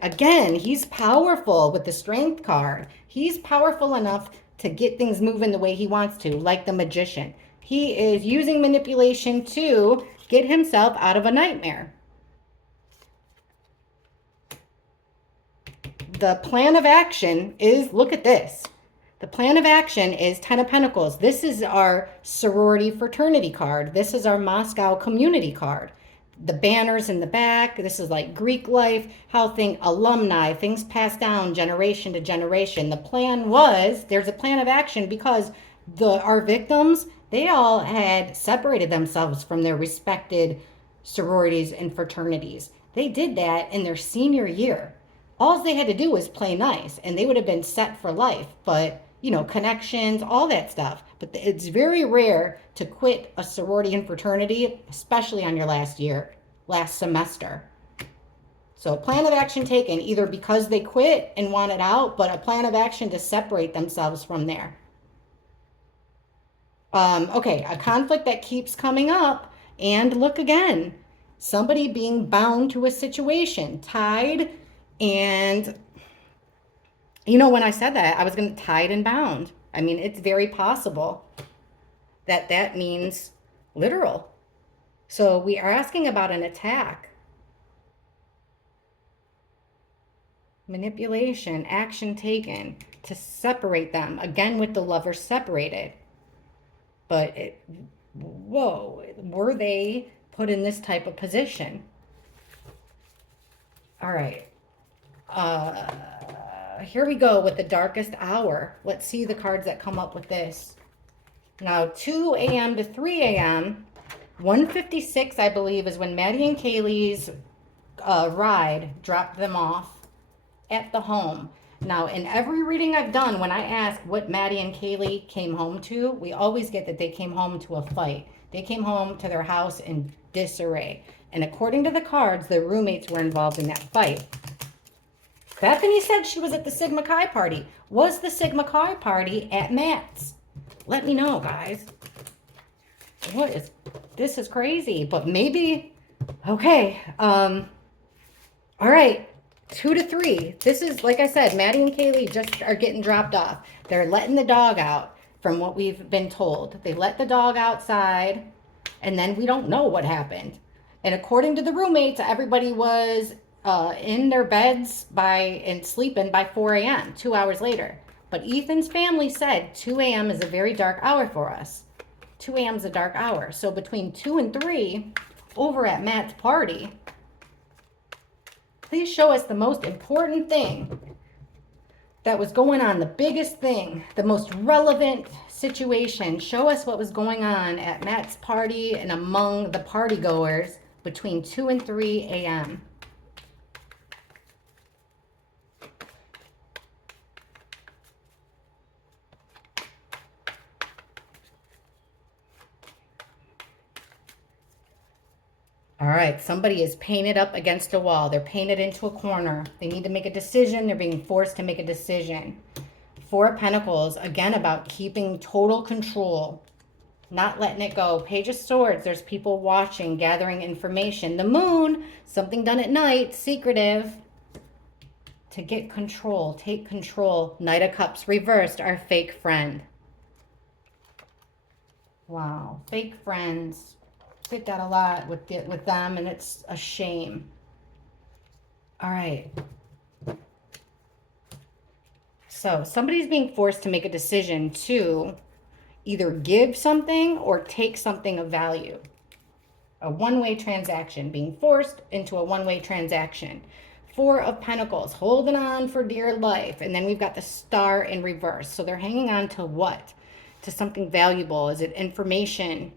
powerful with the Strength card. He's powerful enough to get things moving the way he wants to, like the Magician. He is using manipulation to get himself out of a nightmare. The plan of action is, look at this. The plan of action is 10 of Pentacles. This is our sorority fraternity card. This is our Moscow community card. The banners in the back. This is like Greek life, alumni, things passed down generation to generation. The plan was, there's a plan of action because our victims, they all had separated themselves from their respected sororities and fraternities. They did that in their senior year. All they had to do was play nice and they would have been set for life. But, you know, connections, all that stuff. But it's very rare to quit a sorority and fraternity, especially on your last year, last semester. So, plan of action taken, either because they quit and wanted out, but a plan of action to separate themselves from there. Okay, a conflict that keeps coming up, and look again, somebody being bound to a situation, tied, and you know, when I said that, I was going to tied and bound. I mean, it's very possible that that means literal. So we are asking about an attack, manipulation, action taken to separate them, again with the lovers separated. But whoa, were they put in this type of position? All right. Here we go with the darkest hour. Let's see the cards that come up with this. Now, 2 a.m. to 3 a.m., 1:56, I believe, is when Maddie and Kaylee's ride dropped them off at the home. Now, in every reading I've done, when I ask what Maddie and Kaylee came home to, we always get that they came home to a fight. They came home to their house in disarray. And according to the cards, their roommates were involved in that fight. Bethany said she was at the Sigma Chi party. Was the Sigma Chi party at Matt's? Let me know, guys. This is crazy, but maybe, okay. All right, 2 to 3. This is, like I said, Maddie and Kaylee just are getting dropped off. They're letting the dog out from what we've been told. They let the dog outside, and then we don't know what happened. And according to the roommates, everybody was in their beds and sleeping by 4 a.m., 2 hours later. But Ethan's family said 2 a.m. is a very dark hour for us. 2 a.m. is a dark hour. So between 2 and 3, over at Matt's party, please show us the most important thing that was going on, the biggest thing, the most relevant situation. Show us what was going on at Matt's party and among the partygoers between 2 and 3 a.m. All right, somebody is painted up against a wall. They're painted into a corner. They need to make a decision. They're being forced to make a decision. 4 of Pentacles, again, about keeping total control, not letting it go. Page of Swords, there's people watching, gathering information. The Moon, something done at night, secretive, to get control, take control. Knight of Cups, reversed, our fake friend. Wow, fake friends. Get that a lot with them, and it's a shame. All right. So somebody's being forced to make a decision to either give something or take something of value. A one-way transaction, being forced into a one-way transaction. 4 of Pentacles, holding on for dear life. And then we've got the Star in reverse. So they're hanging on to what? To something valuable. Is it information?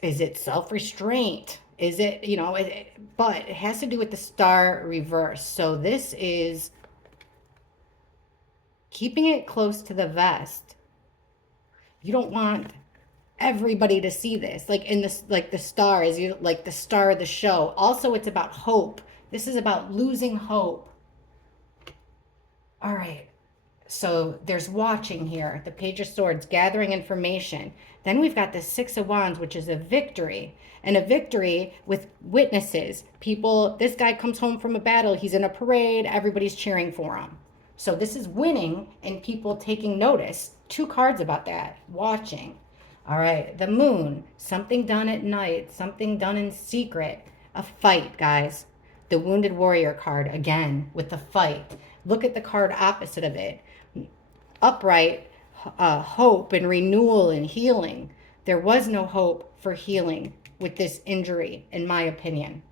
Is it self-restraint? Is it, you know, but it has to do with the Star reverse. So this is keeping it close to the vest. You don't want everybody to see this. Like in this, like the star is like the star of the show. Also, it's about hope. This is about losing hope. All right. So there's watching here. The Page of Swords, gathering information. Then we've got the 6 of Wands, which is a victory. And a victory with witnesses. People, this guy comes home from a battle. He's in a parade. Everybody's cheering for him. So this is winning and people taking notice. 2 cards about that. Watching. All right. The Moon. Something done at night. Something done in secret. A fight, guys. The Wounded Warrior card, again, with the fight. Look at the card opposite of it. Upright, hope and renewal and healing. There was no hope for healing with this injury, in my opinion.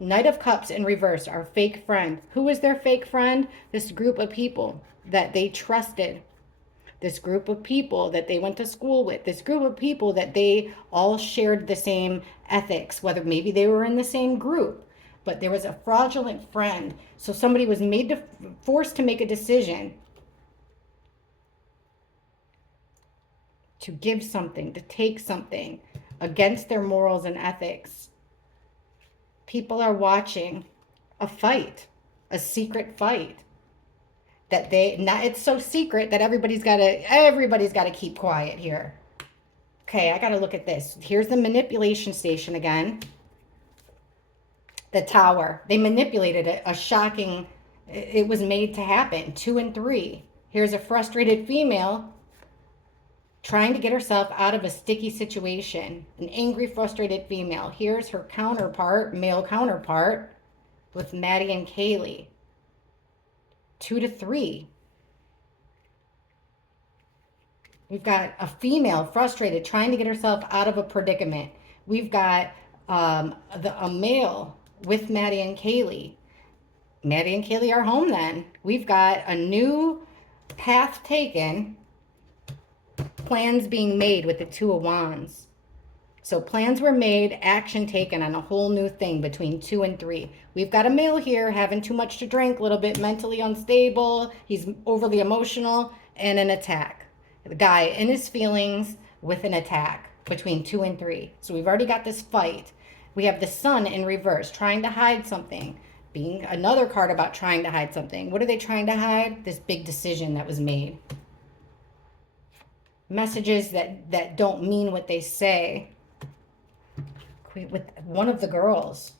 Knight of Cups in reverse, our fake friend. Who is their fake friend? This group of people that they trusted. This group of people that they went to school with. This group of people that they all shared the same ethics, whether maybe they were in the same group. but there was a fraudulent friend. So somebody was forced to make a decision to give something, to take something against their morals and ethics. People are watching a fight, a secret fight that it's so secret that everybody's got to keep quiet here. Okay, I got to look at this. Here's the manipulation station again. The tower. They manipulated it. It was made to happen. 2 and 3. Here's a frustrated female trying to get herself out of a sticky situation. An angry, frustrated female. Here's her male counterpart, with Maddie and Kaylee. 2 to 3. We've got a female frustrated, trying to get herself out of a predicament. We've got a male with Maddie and Kaylee. Maddie and Kaylee are home then. We've got a new path taken, plans being made with the 2 of Wands. So plans were made, action taken on a whole new thing between 2 and 3. We've got a male here having too much to drink, a little bit mentally unstable. He's overly emotional, and an attack. The guy in his feelings with an attack between 2 and 3. So we've already got this fight. We have the Sun in reverse, trying to hide something. Being another card about trying to hide something. What are they trying to hide? This big decision that was made. Messages that don't mean what they say. With one of the girls.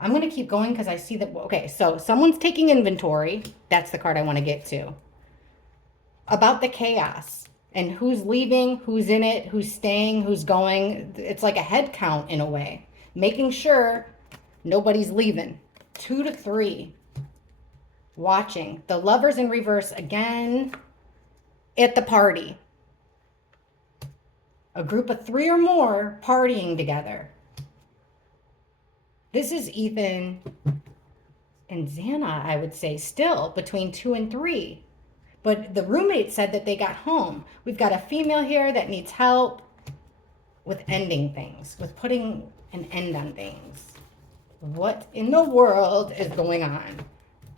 I'm going to keep going because I see that. Okay, so someone's taking inventory. That's the card I want to get to. About the chaos and who's leaving, who's in it, who's staying, who's going. It's like a head count in a way. Making sure nobody's leaving. 2 to 3. Watching. The Lovers in reverse again at the party. A group of 3 or more partying together. This is Ethan and Xana, I would say, still between 2 and 3. But the roommate said that they got home. We've got a female here that needs help with ending things, with putting an end on things. What in the world is going on?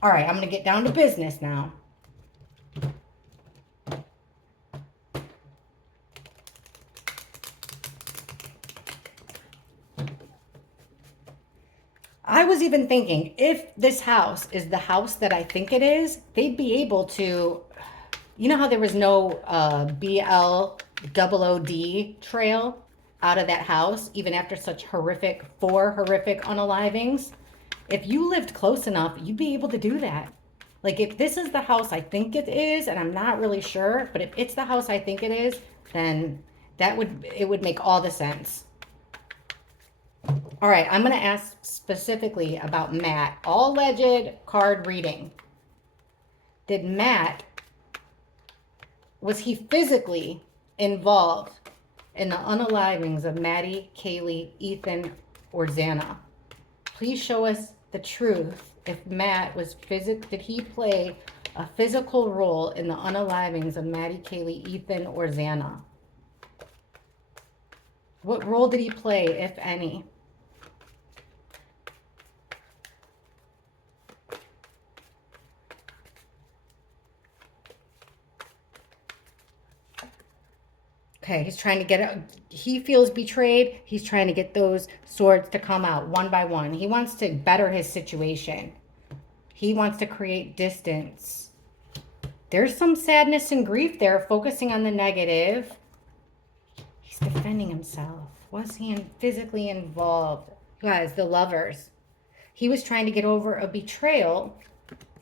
All right, I'm going to get down to business now. I was even thinking, if this house is the house that I think it is, they'd be able to, you know how there was no BLOOD trail out of that house, even after such four horrific unalivings? If you lived close enough, you'd be able to do that. Like, if this is the house I think it is, and I'm not really sure, but if it's the house I think it is, then it would make all the sense. All right, I'm going to ask specifically about Matt. All alleged card reading. Did Matt, was he physically involved in the unalivings of Maddie, Kaylee, Ethan, or Xana? Please show us the truth. If Matt did he play a physical role in the unalivings of Maddie, Kaylee, Ethan, or Xana? What role did he play, if any? Okay, he feels betrayed. He's trying to get those swords to come out one by one. He wants to better his situation. He wants to create distance. There's some sadness and grief there, focusing on the negative. He's defending himself. Was he physically involved? Guys, the Lovers. He was trying to get over a betrayal.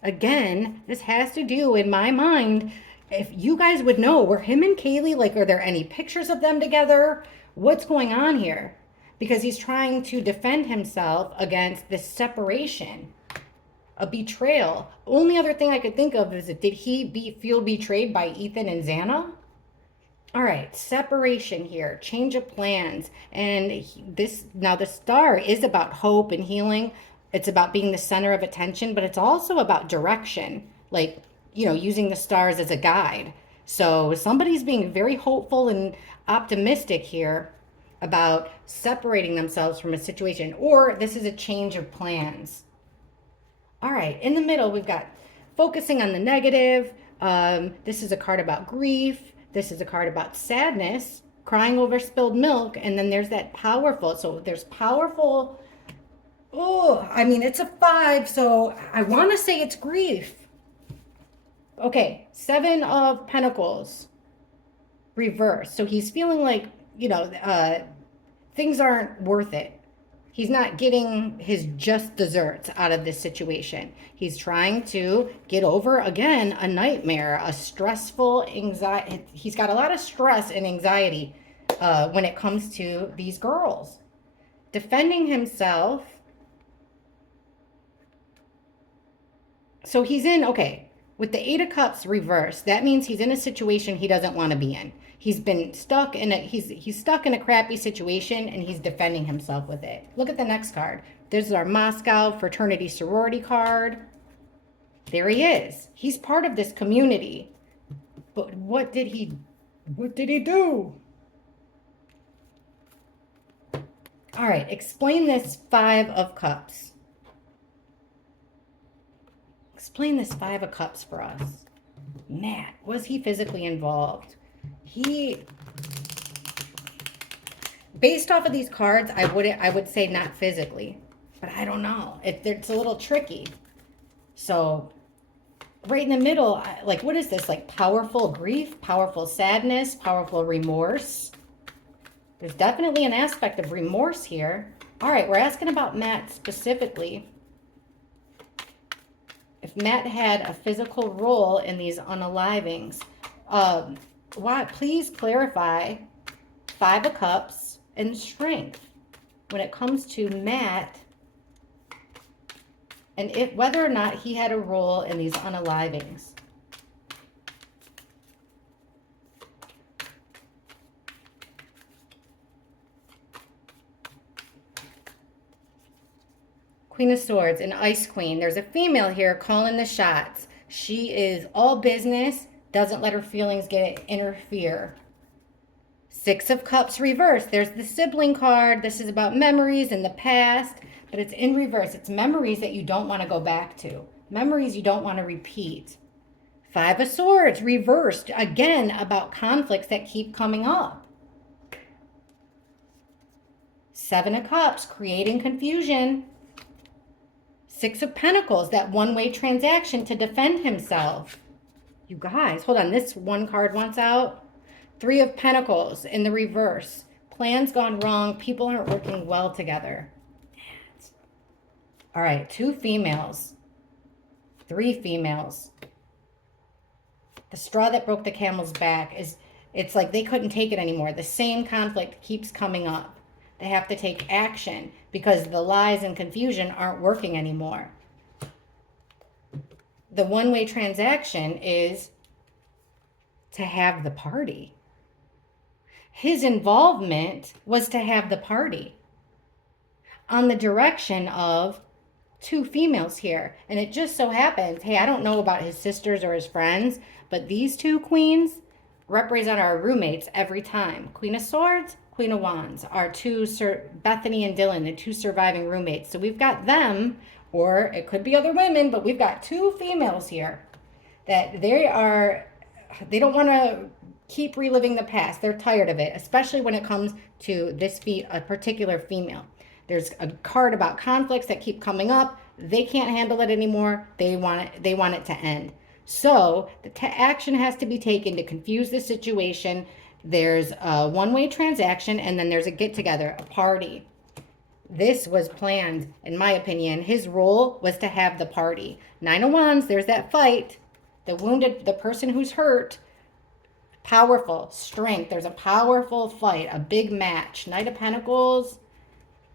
Again, this has to do, in my mind, if you guys would know, were him and Kaylee, like, are there any pictures of them together? What's going on here? Because he's trying to defend himself against this separation, a betrayal. Only other thing I could think of is, did he feel betrayed by Ethan and Xana? All right, separation here, change of plans. And now the star is about hope and healing. It's about being the center of attention, but it's also about direction. Like, using the stars as a guide. So somebody's being very hopeful and optimistic here. about separating themselves from a situation, or this is a change of plans. All right, in the middle, we've got focusing on the negative. This is a card about grief. This is a card about sadness, crying over spilled milk. And then there's that powerful. So there's powerful. Oh, I mean, it's a 5. So I want to say it's grief. Okay, 7 of Pentacles reverse. So he's feeling like, things aren't worth it. He's not getting his just desserts out of this situation. He's trying to get over, again, a nightmare, a stressful anxiety. He's got a lot of stress and anxiety when it comes to these girls. Defending himself. So he's in, okay, with the 8 of Cups reversed, that means he's in a situation he doesn't want to be in. He's been stuck in he's stuck in a crappy situation, and he's defending himself with it. Look at the next card. There's our Moscow fraternity sorority card. There he is. He's part of this community. But what did he do? All right, explain this 5 of Cups. Explain this 5 of Cups for us. Matt, was he physically involved? Based off of these cards, I would say not physically, but I don't know. It's a little tricky. So right in the middle, like, what is this? Like powerful grief, powerful sadness, powerful remorse. There's definitely an aspect of remorse here. All right, we're asking about Matt specifically. If Matt had a physical role in these unalivings, please clarify 5 of Cups and strength when it comes to Matt, and whether or not he had a role in these unalivings. Queen of Swords and Ice Queen. There's a female here calling the shots. She is all business, doesn't let her feelings interfere. 6 of Cups reversed. There's the sibling card. This is about memories in the past, but it's in reverse. It's memories that you don't want to go back to. Memories you don't want to repeat. 5 of Swords reversed. Again, about conflicts that keep coming up. 7 of Cups, creating confusion. 6 of Pentacles, that one-way transaction to defend himself. You guys, hold on. This one card wants out. 3 of Pentacles in the reverse. Plans gone wrong. People aren't working well together. All right, 2 females. 3 females. The straw that broke the camel's back is, it's like they couldn't take it anymore. The same conflict keeps coming up. They have to take action because the lies and confusion aren't working anymore. The one-way transaction is to have the party. His involvement was to have the party on the direction of 2 females here. And it just so happens, hey, I don't know about his sisters or his friends, but these 2 queens represent our roommates every time. Queen of Swords, Queen of Wands, our 2, Bethany and Dylan, the 2 surviving roommates. So we've got them, or it could be other women, but we've got 2 females here that they don't want to keep reliving the past. They're tired of it, especially when it comes to a particular female. There's a card about conflicts that keep coming up. They can't handle it anymore. They want it to end. So the action has to be taken to confuse the situation. There's a one-way transaction, and then there's a get-together, a party. This was planned, in my opinion. His role was to have the party. 9 of Wands, there's that fight. The person who's hurt. Powerful strength. There's a powerful fight, a big match. Knight of Pentacles.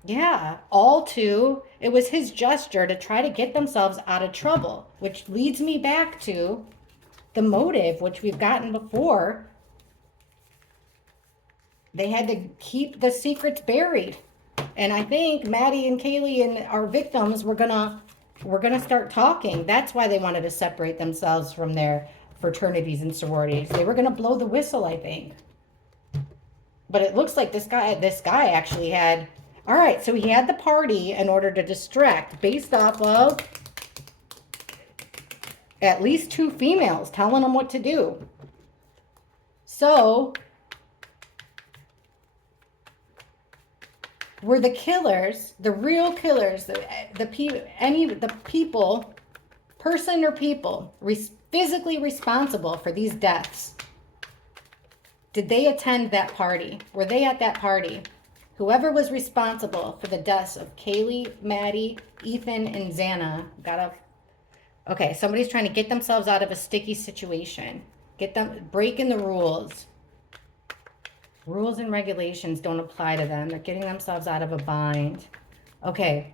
Yeah, it was his gesture to try to get themselves out of trouble, which leads me back to the motive, which we've gotten before. They had to keep the secrets buried. And I think Maddie and Kaylee and our victims were gonna start talking. That's why they wanted to separate themselves from their fraternities and sororities. They were gonna blow the whistle, I think. But it looks like this guy actually had, all right, so he had the party in order to distract based off of at least two females telling him what to do. So were the killers, the real killers, the people, person or people, physically responsible for these deaths? Did they attend that party? Were they at that party? Whoever was responsible for the deaths of Kaylee, Maddie, Ethan, and Xana Okay, somebody's trying to get themselves out of a sticky situation. Get them breaking the rules. Rules and regulations don't apply to them. They're getting themselves out of a bind. Okay,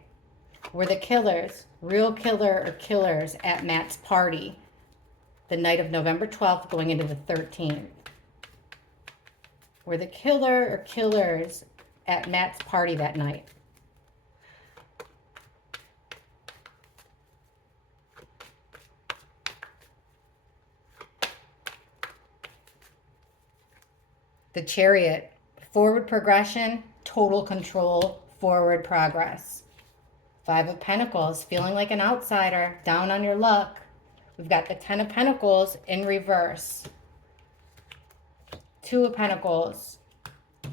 were the killers, real killer or killers, at Matt's party the night of November 12th going into the 13th? Were the killer or killers at Matt's party that night? The Chariot, forward progression, total control, forward progress. Five of Pentacles, feeling like an outsider, down on your luck. We've got the Ten of Pentacles in reverse. Two of Pentacles,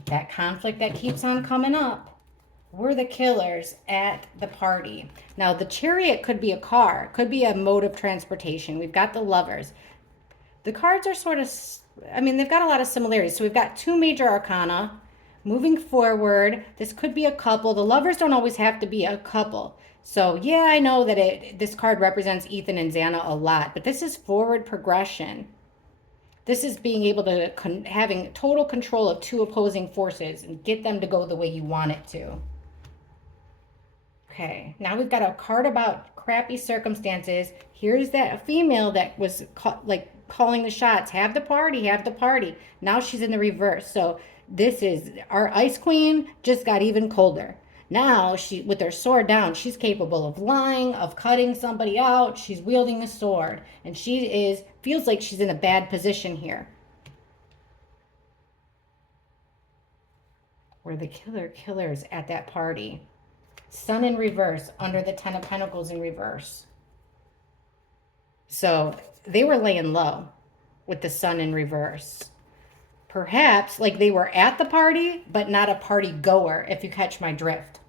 that conflict that keeps on coming up. Were the killers at the party? Now, the Chariot could be a car, could be a mode of transportation. We've got the Lovers. The cards are sort of, they've got a lot of similarities. So we've got two major arcana. Moving forward, this could be a couple. The Lovers don't always have to be a couple. So yeah, I know that this card represents Ethan and Xana a lot, but this is forward progression. This is being able to, having total control of two opposing forces and get them to go the way you want it to. Okay, now we've got a card about crappy circumstances. Here's that female that was calling the shots. Have the party, have the party. Now she's in the reverse. So this is our Ice Queen just got even colder. Now she, with her sword down, she's capable of lying, of cutting somebody out. She's wielding a sword, and feels like she's in a bad position here. Were the killers at that party? Sun in reverse, under the Ten of Pentacles in reverse. So they were laying low with the Sun in reverse. Perhaps like they were at the party, but not a party goer, if you catch my drift.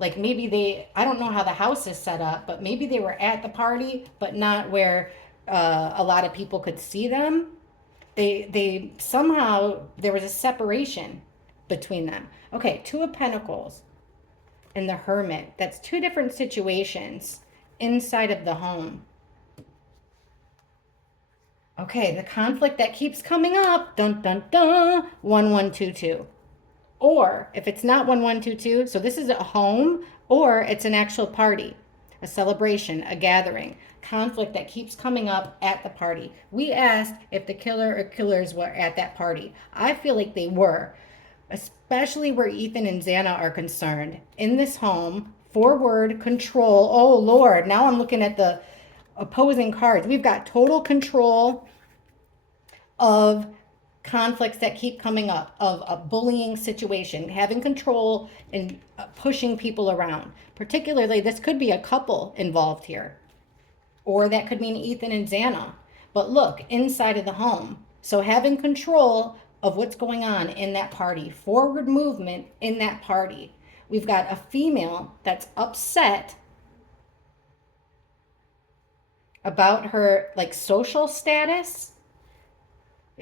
Like maybe I don't know how the house is set up, but maybe they were at the party, but not where a lot of people could see them. They somehow, there was a separation between them. Okay, Two of Pentacles and the Hermit. That's two different situations inside of the home. Okay, the conflict that keeps coming up, dun dun dun, 1122. Or if it's not 1122, so this is a home, or it's an actual party, a celebration, a gathering. Conflict that keeps coming up at the party. We asked if the killer or killers were at that party. I feel like they were, especially where Ethan and Xana are concerned. In this home, forward control. Oh Lord, now I'm looking at the opposing cards. We've got total control of conflicts that keep coming up, of a bullying situation, having control and pushing people around. Particularly, this could be a couple involved here, or that could mean Ethan and Xana. But look, inside of the home. So having control of what's going on in that party, forward movement in that party. We've got a female that's upset about her social status.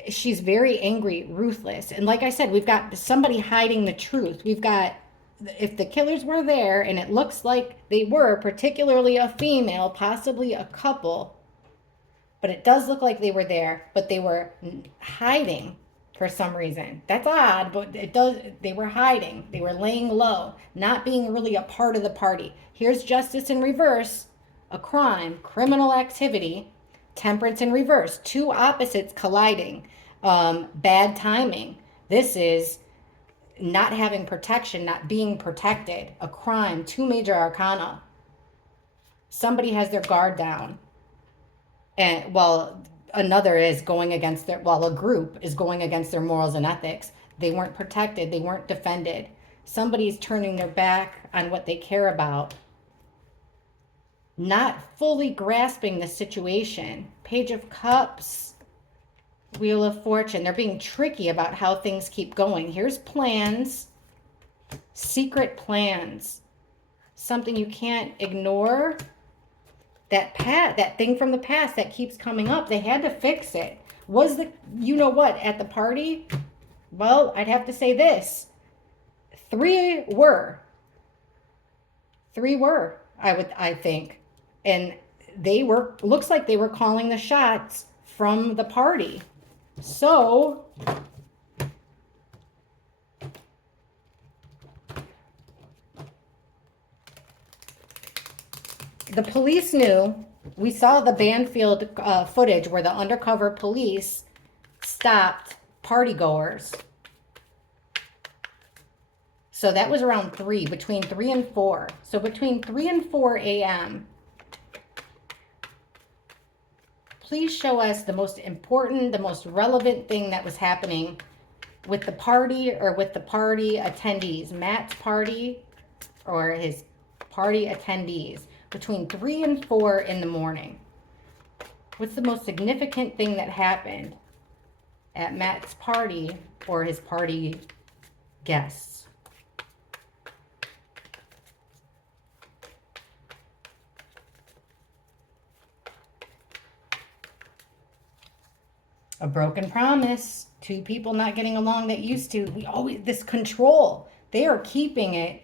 She's very angry, ruthless. And like I said, we've got somebody hiding the truth. We've got, if the killers were there, and it looks like they were, particularly a female, possibly a couple, but it does look like they were there, but they were hiding for some reason. That's odd, but they were hiding. They were laying low, not being really a part of the party. Here's Justice in reverse, a crime, criminal activity. Temperance in reverse, two opposites colliding. Bad timing. This is not having protection, not being protected. A crime, two major arcana. Somebody has their guard down. And while another is going against a group is going against their morals and ethics. They weren't protected. They weren't defended. Somebody's turning their back on what they care about, not fully grasping the situation. Page of Cups, Wheel of Fortune. They're being tricky about how things keep going. Here's plans, secret plans, something you can't ignore. That thing from the past that keeps coming up, they had to fix it. Was the, you know what, at the party? Well, I'd have to say this. Three were, I think. And they were, looks like they were calling the shots from the party. So, the police knew. We saw the Banfield footage where the undercover police stopped partygoers. So that was around 3, between 3 and 4. So between 3 and 4 a.m., please show us the most important, the most relevant thing that was happening with the party or with the party attendees. Matt's party or his party attendees between 3 and 4 in the morning. What's the most significant thing that happened at Matt's party or his party guests? A broken promise, 2 people not getting along that used to. We always, this control, they are keeping it.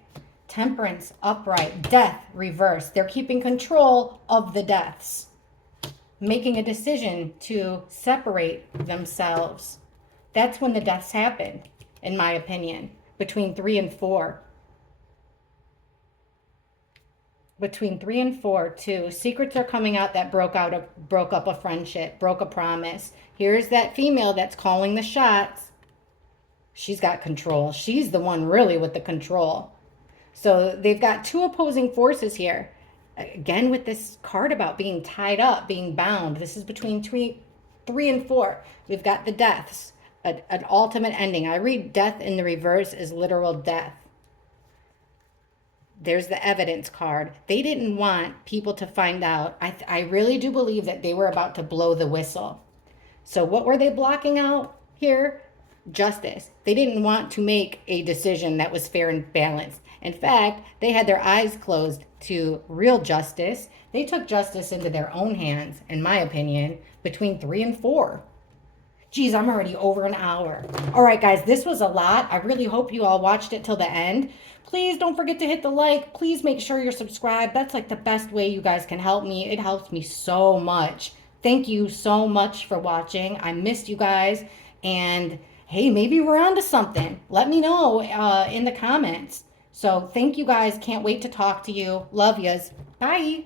Temperance, upright, death, reverse. They're keeping control of the deaths, making a decision to separate themselves. That's when the deaths happen, in my opinion, between 3 and 4. Between 3 and 4, too. Secrets are coming out that broke up a friendship, broke a promise. Here's that female that's calling the shots. She's got control. She's the one really with the control. So they've got 2 opposing forces here. Again, with this card about being tied up, being bound. This is between 3 and 4. We've got the deaths, an ultimate ending. I read death in the reverse as literal death. There's the evidence card. They didn't want people to find out. I really do believe that they were about to blow the whistle. So what were they blocking out here? Justice. They didn't want to make a decision that was fair and balanced. In fact, they had their eyes closed to real justice. They took justice into their own hands, in my opinion, between 3 and 4. Geez, I'm already over an hour. All right, guys, this was a lot. I really hope you all watched it till the end. Please don't forget to hit the like. Please make sure you're subscribed. That's like the best way you guys can help me. It helps me so much. Thank you so much for watching. I missed you guys. And hey, maybe we're on to something. Let me know in the comments. So thank you guys. Can't wait to talk to you. Love yous. Bye.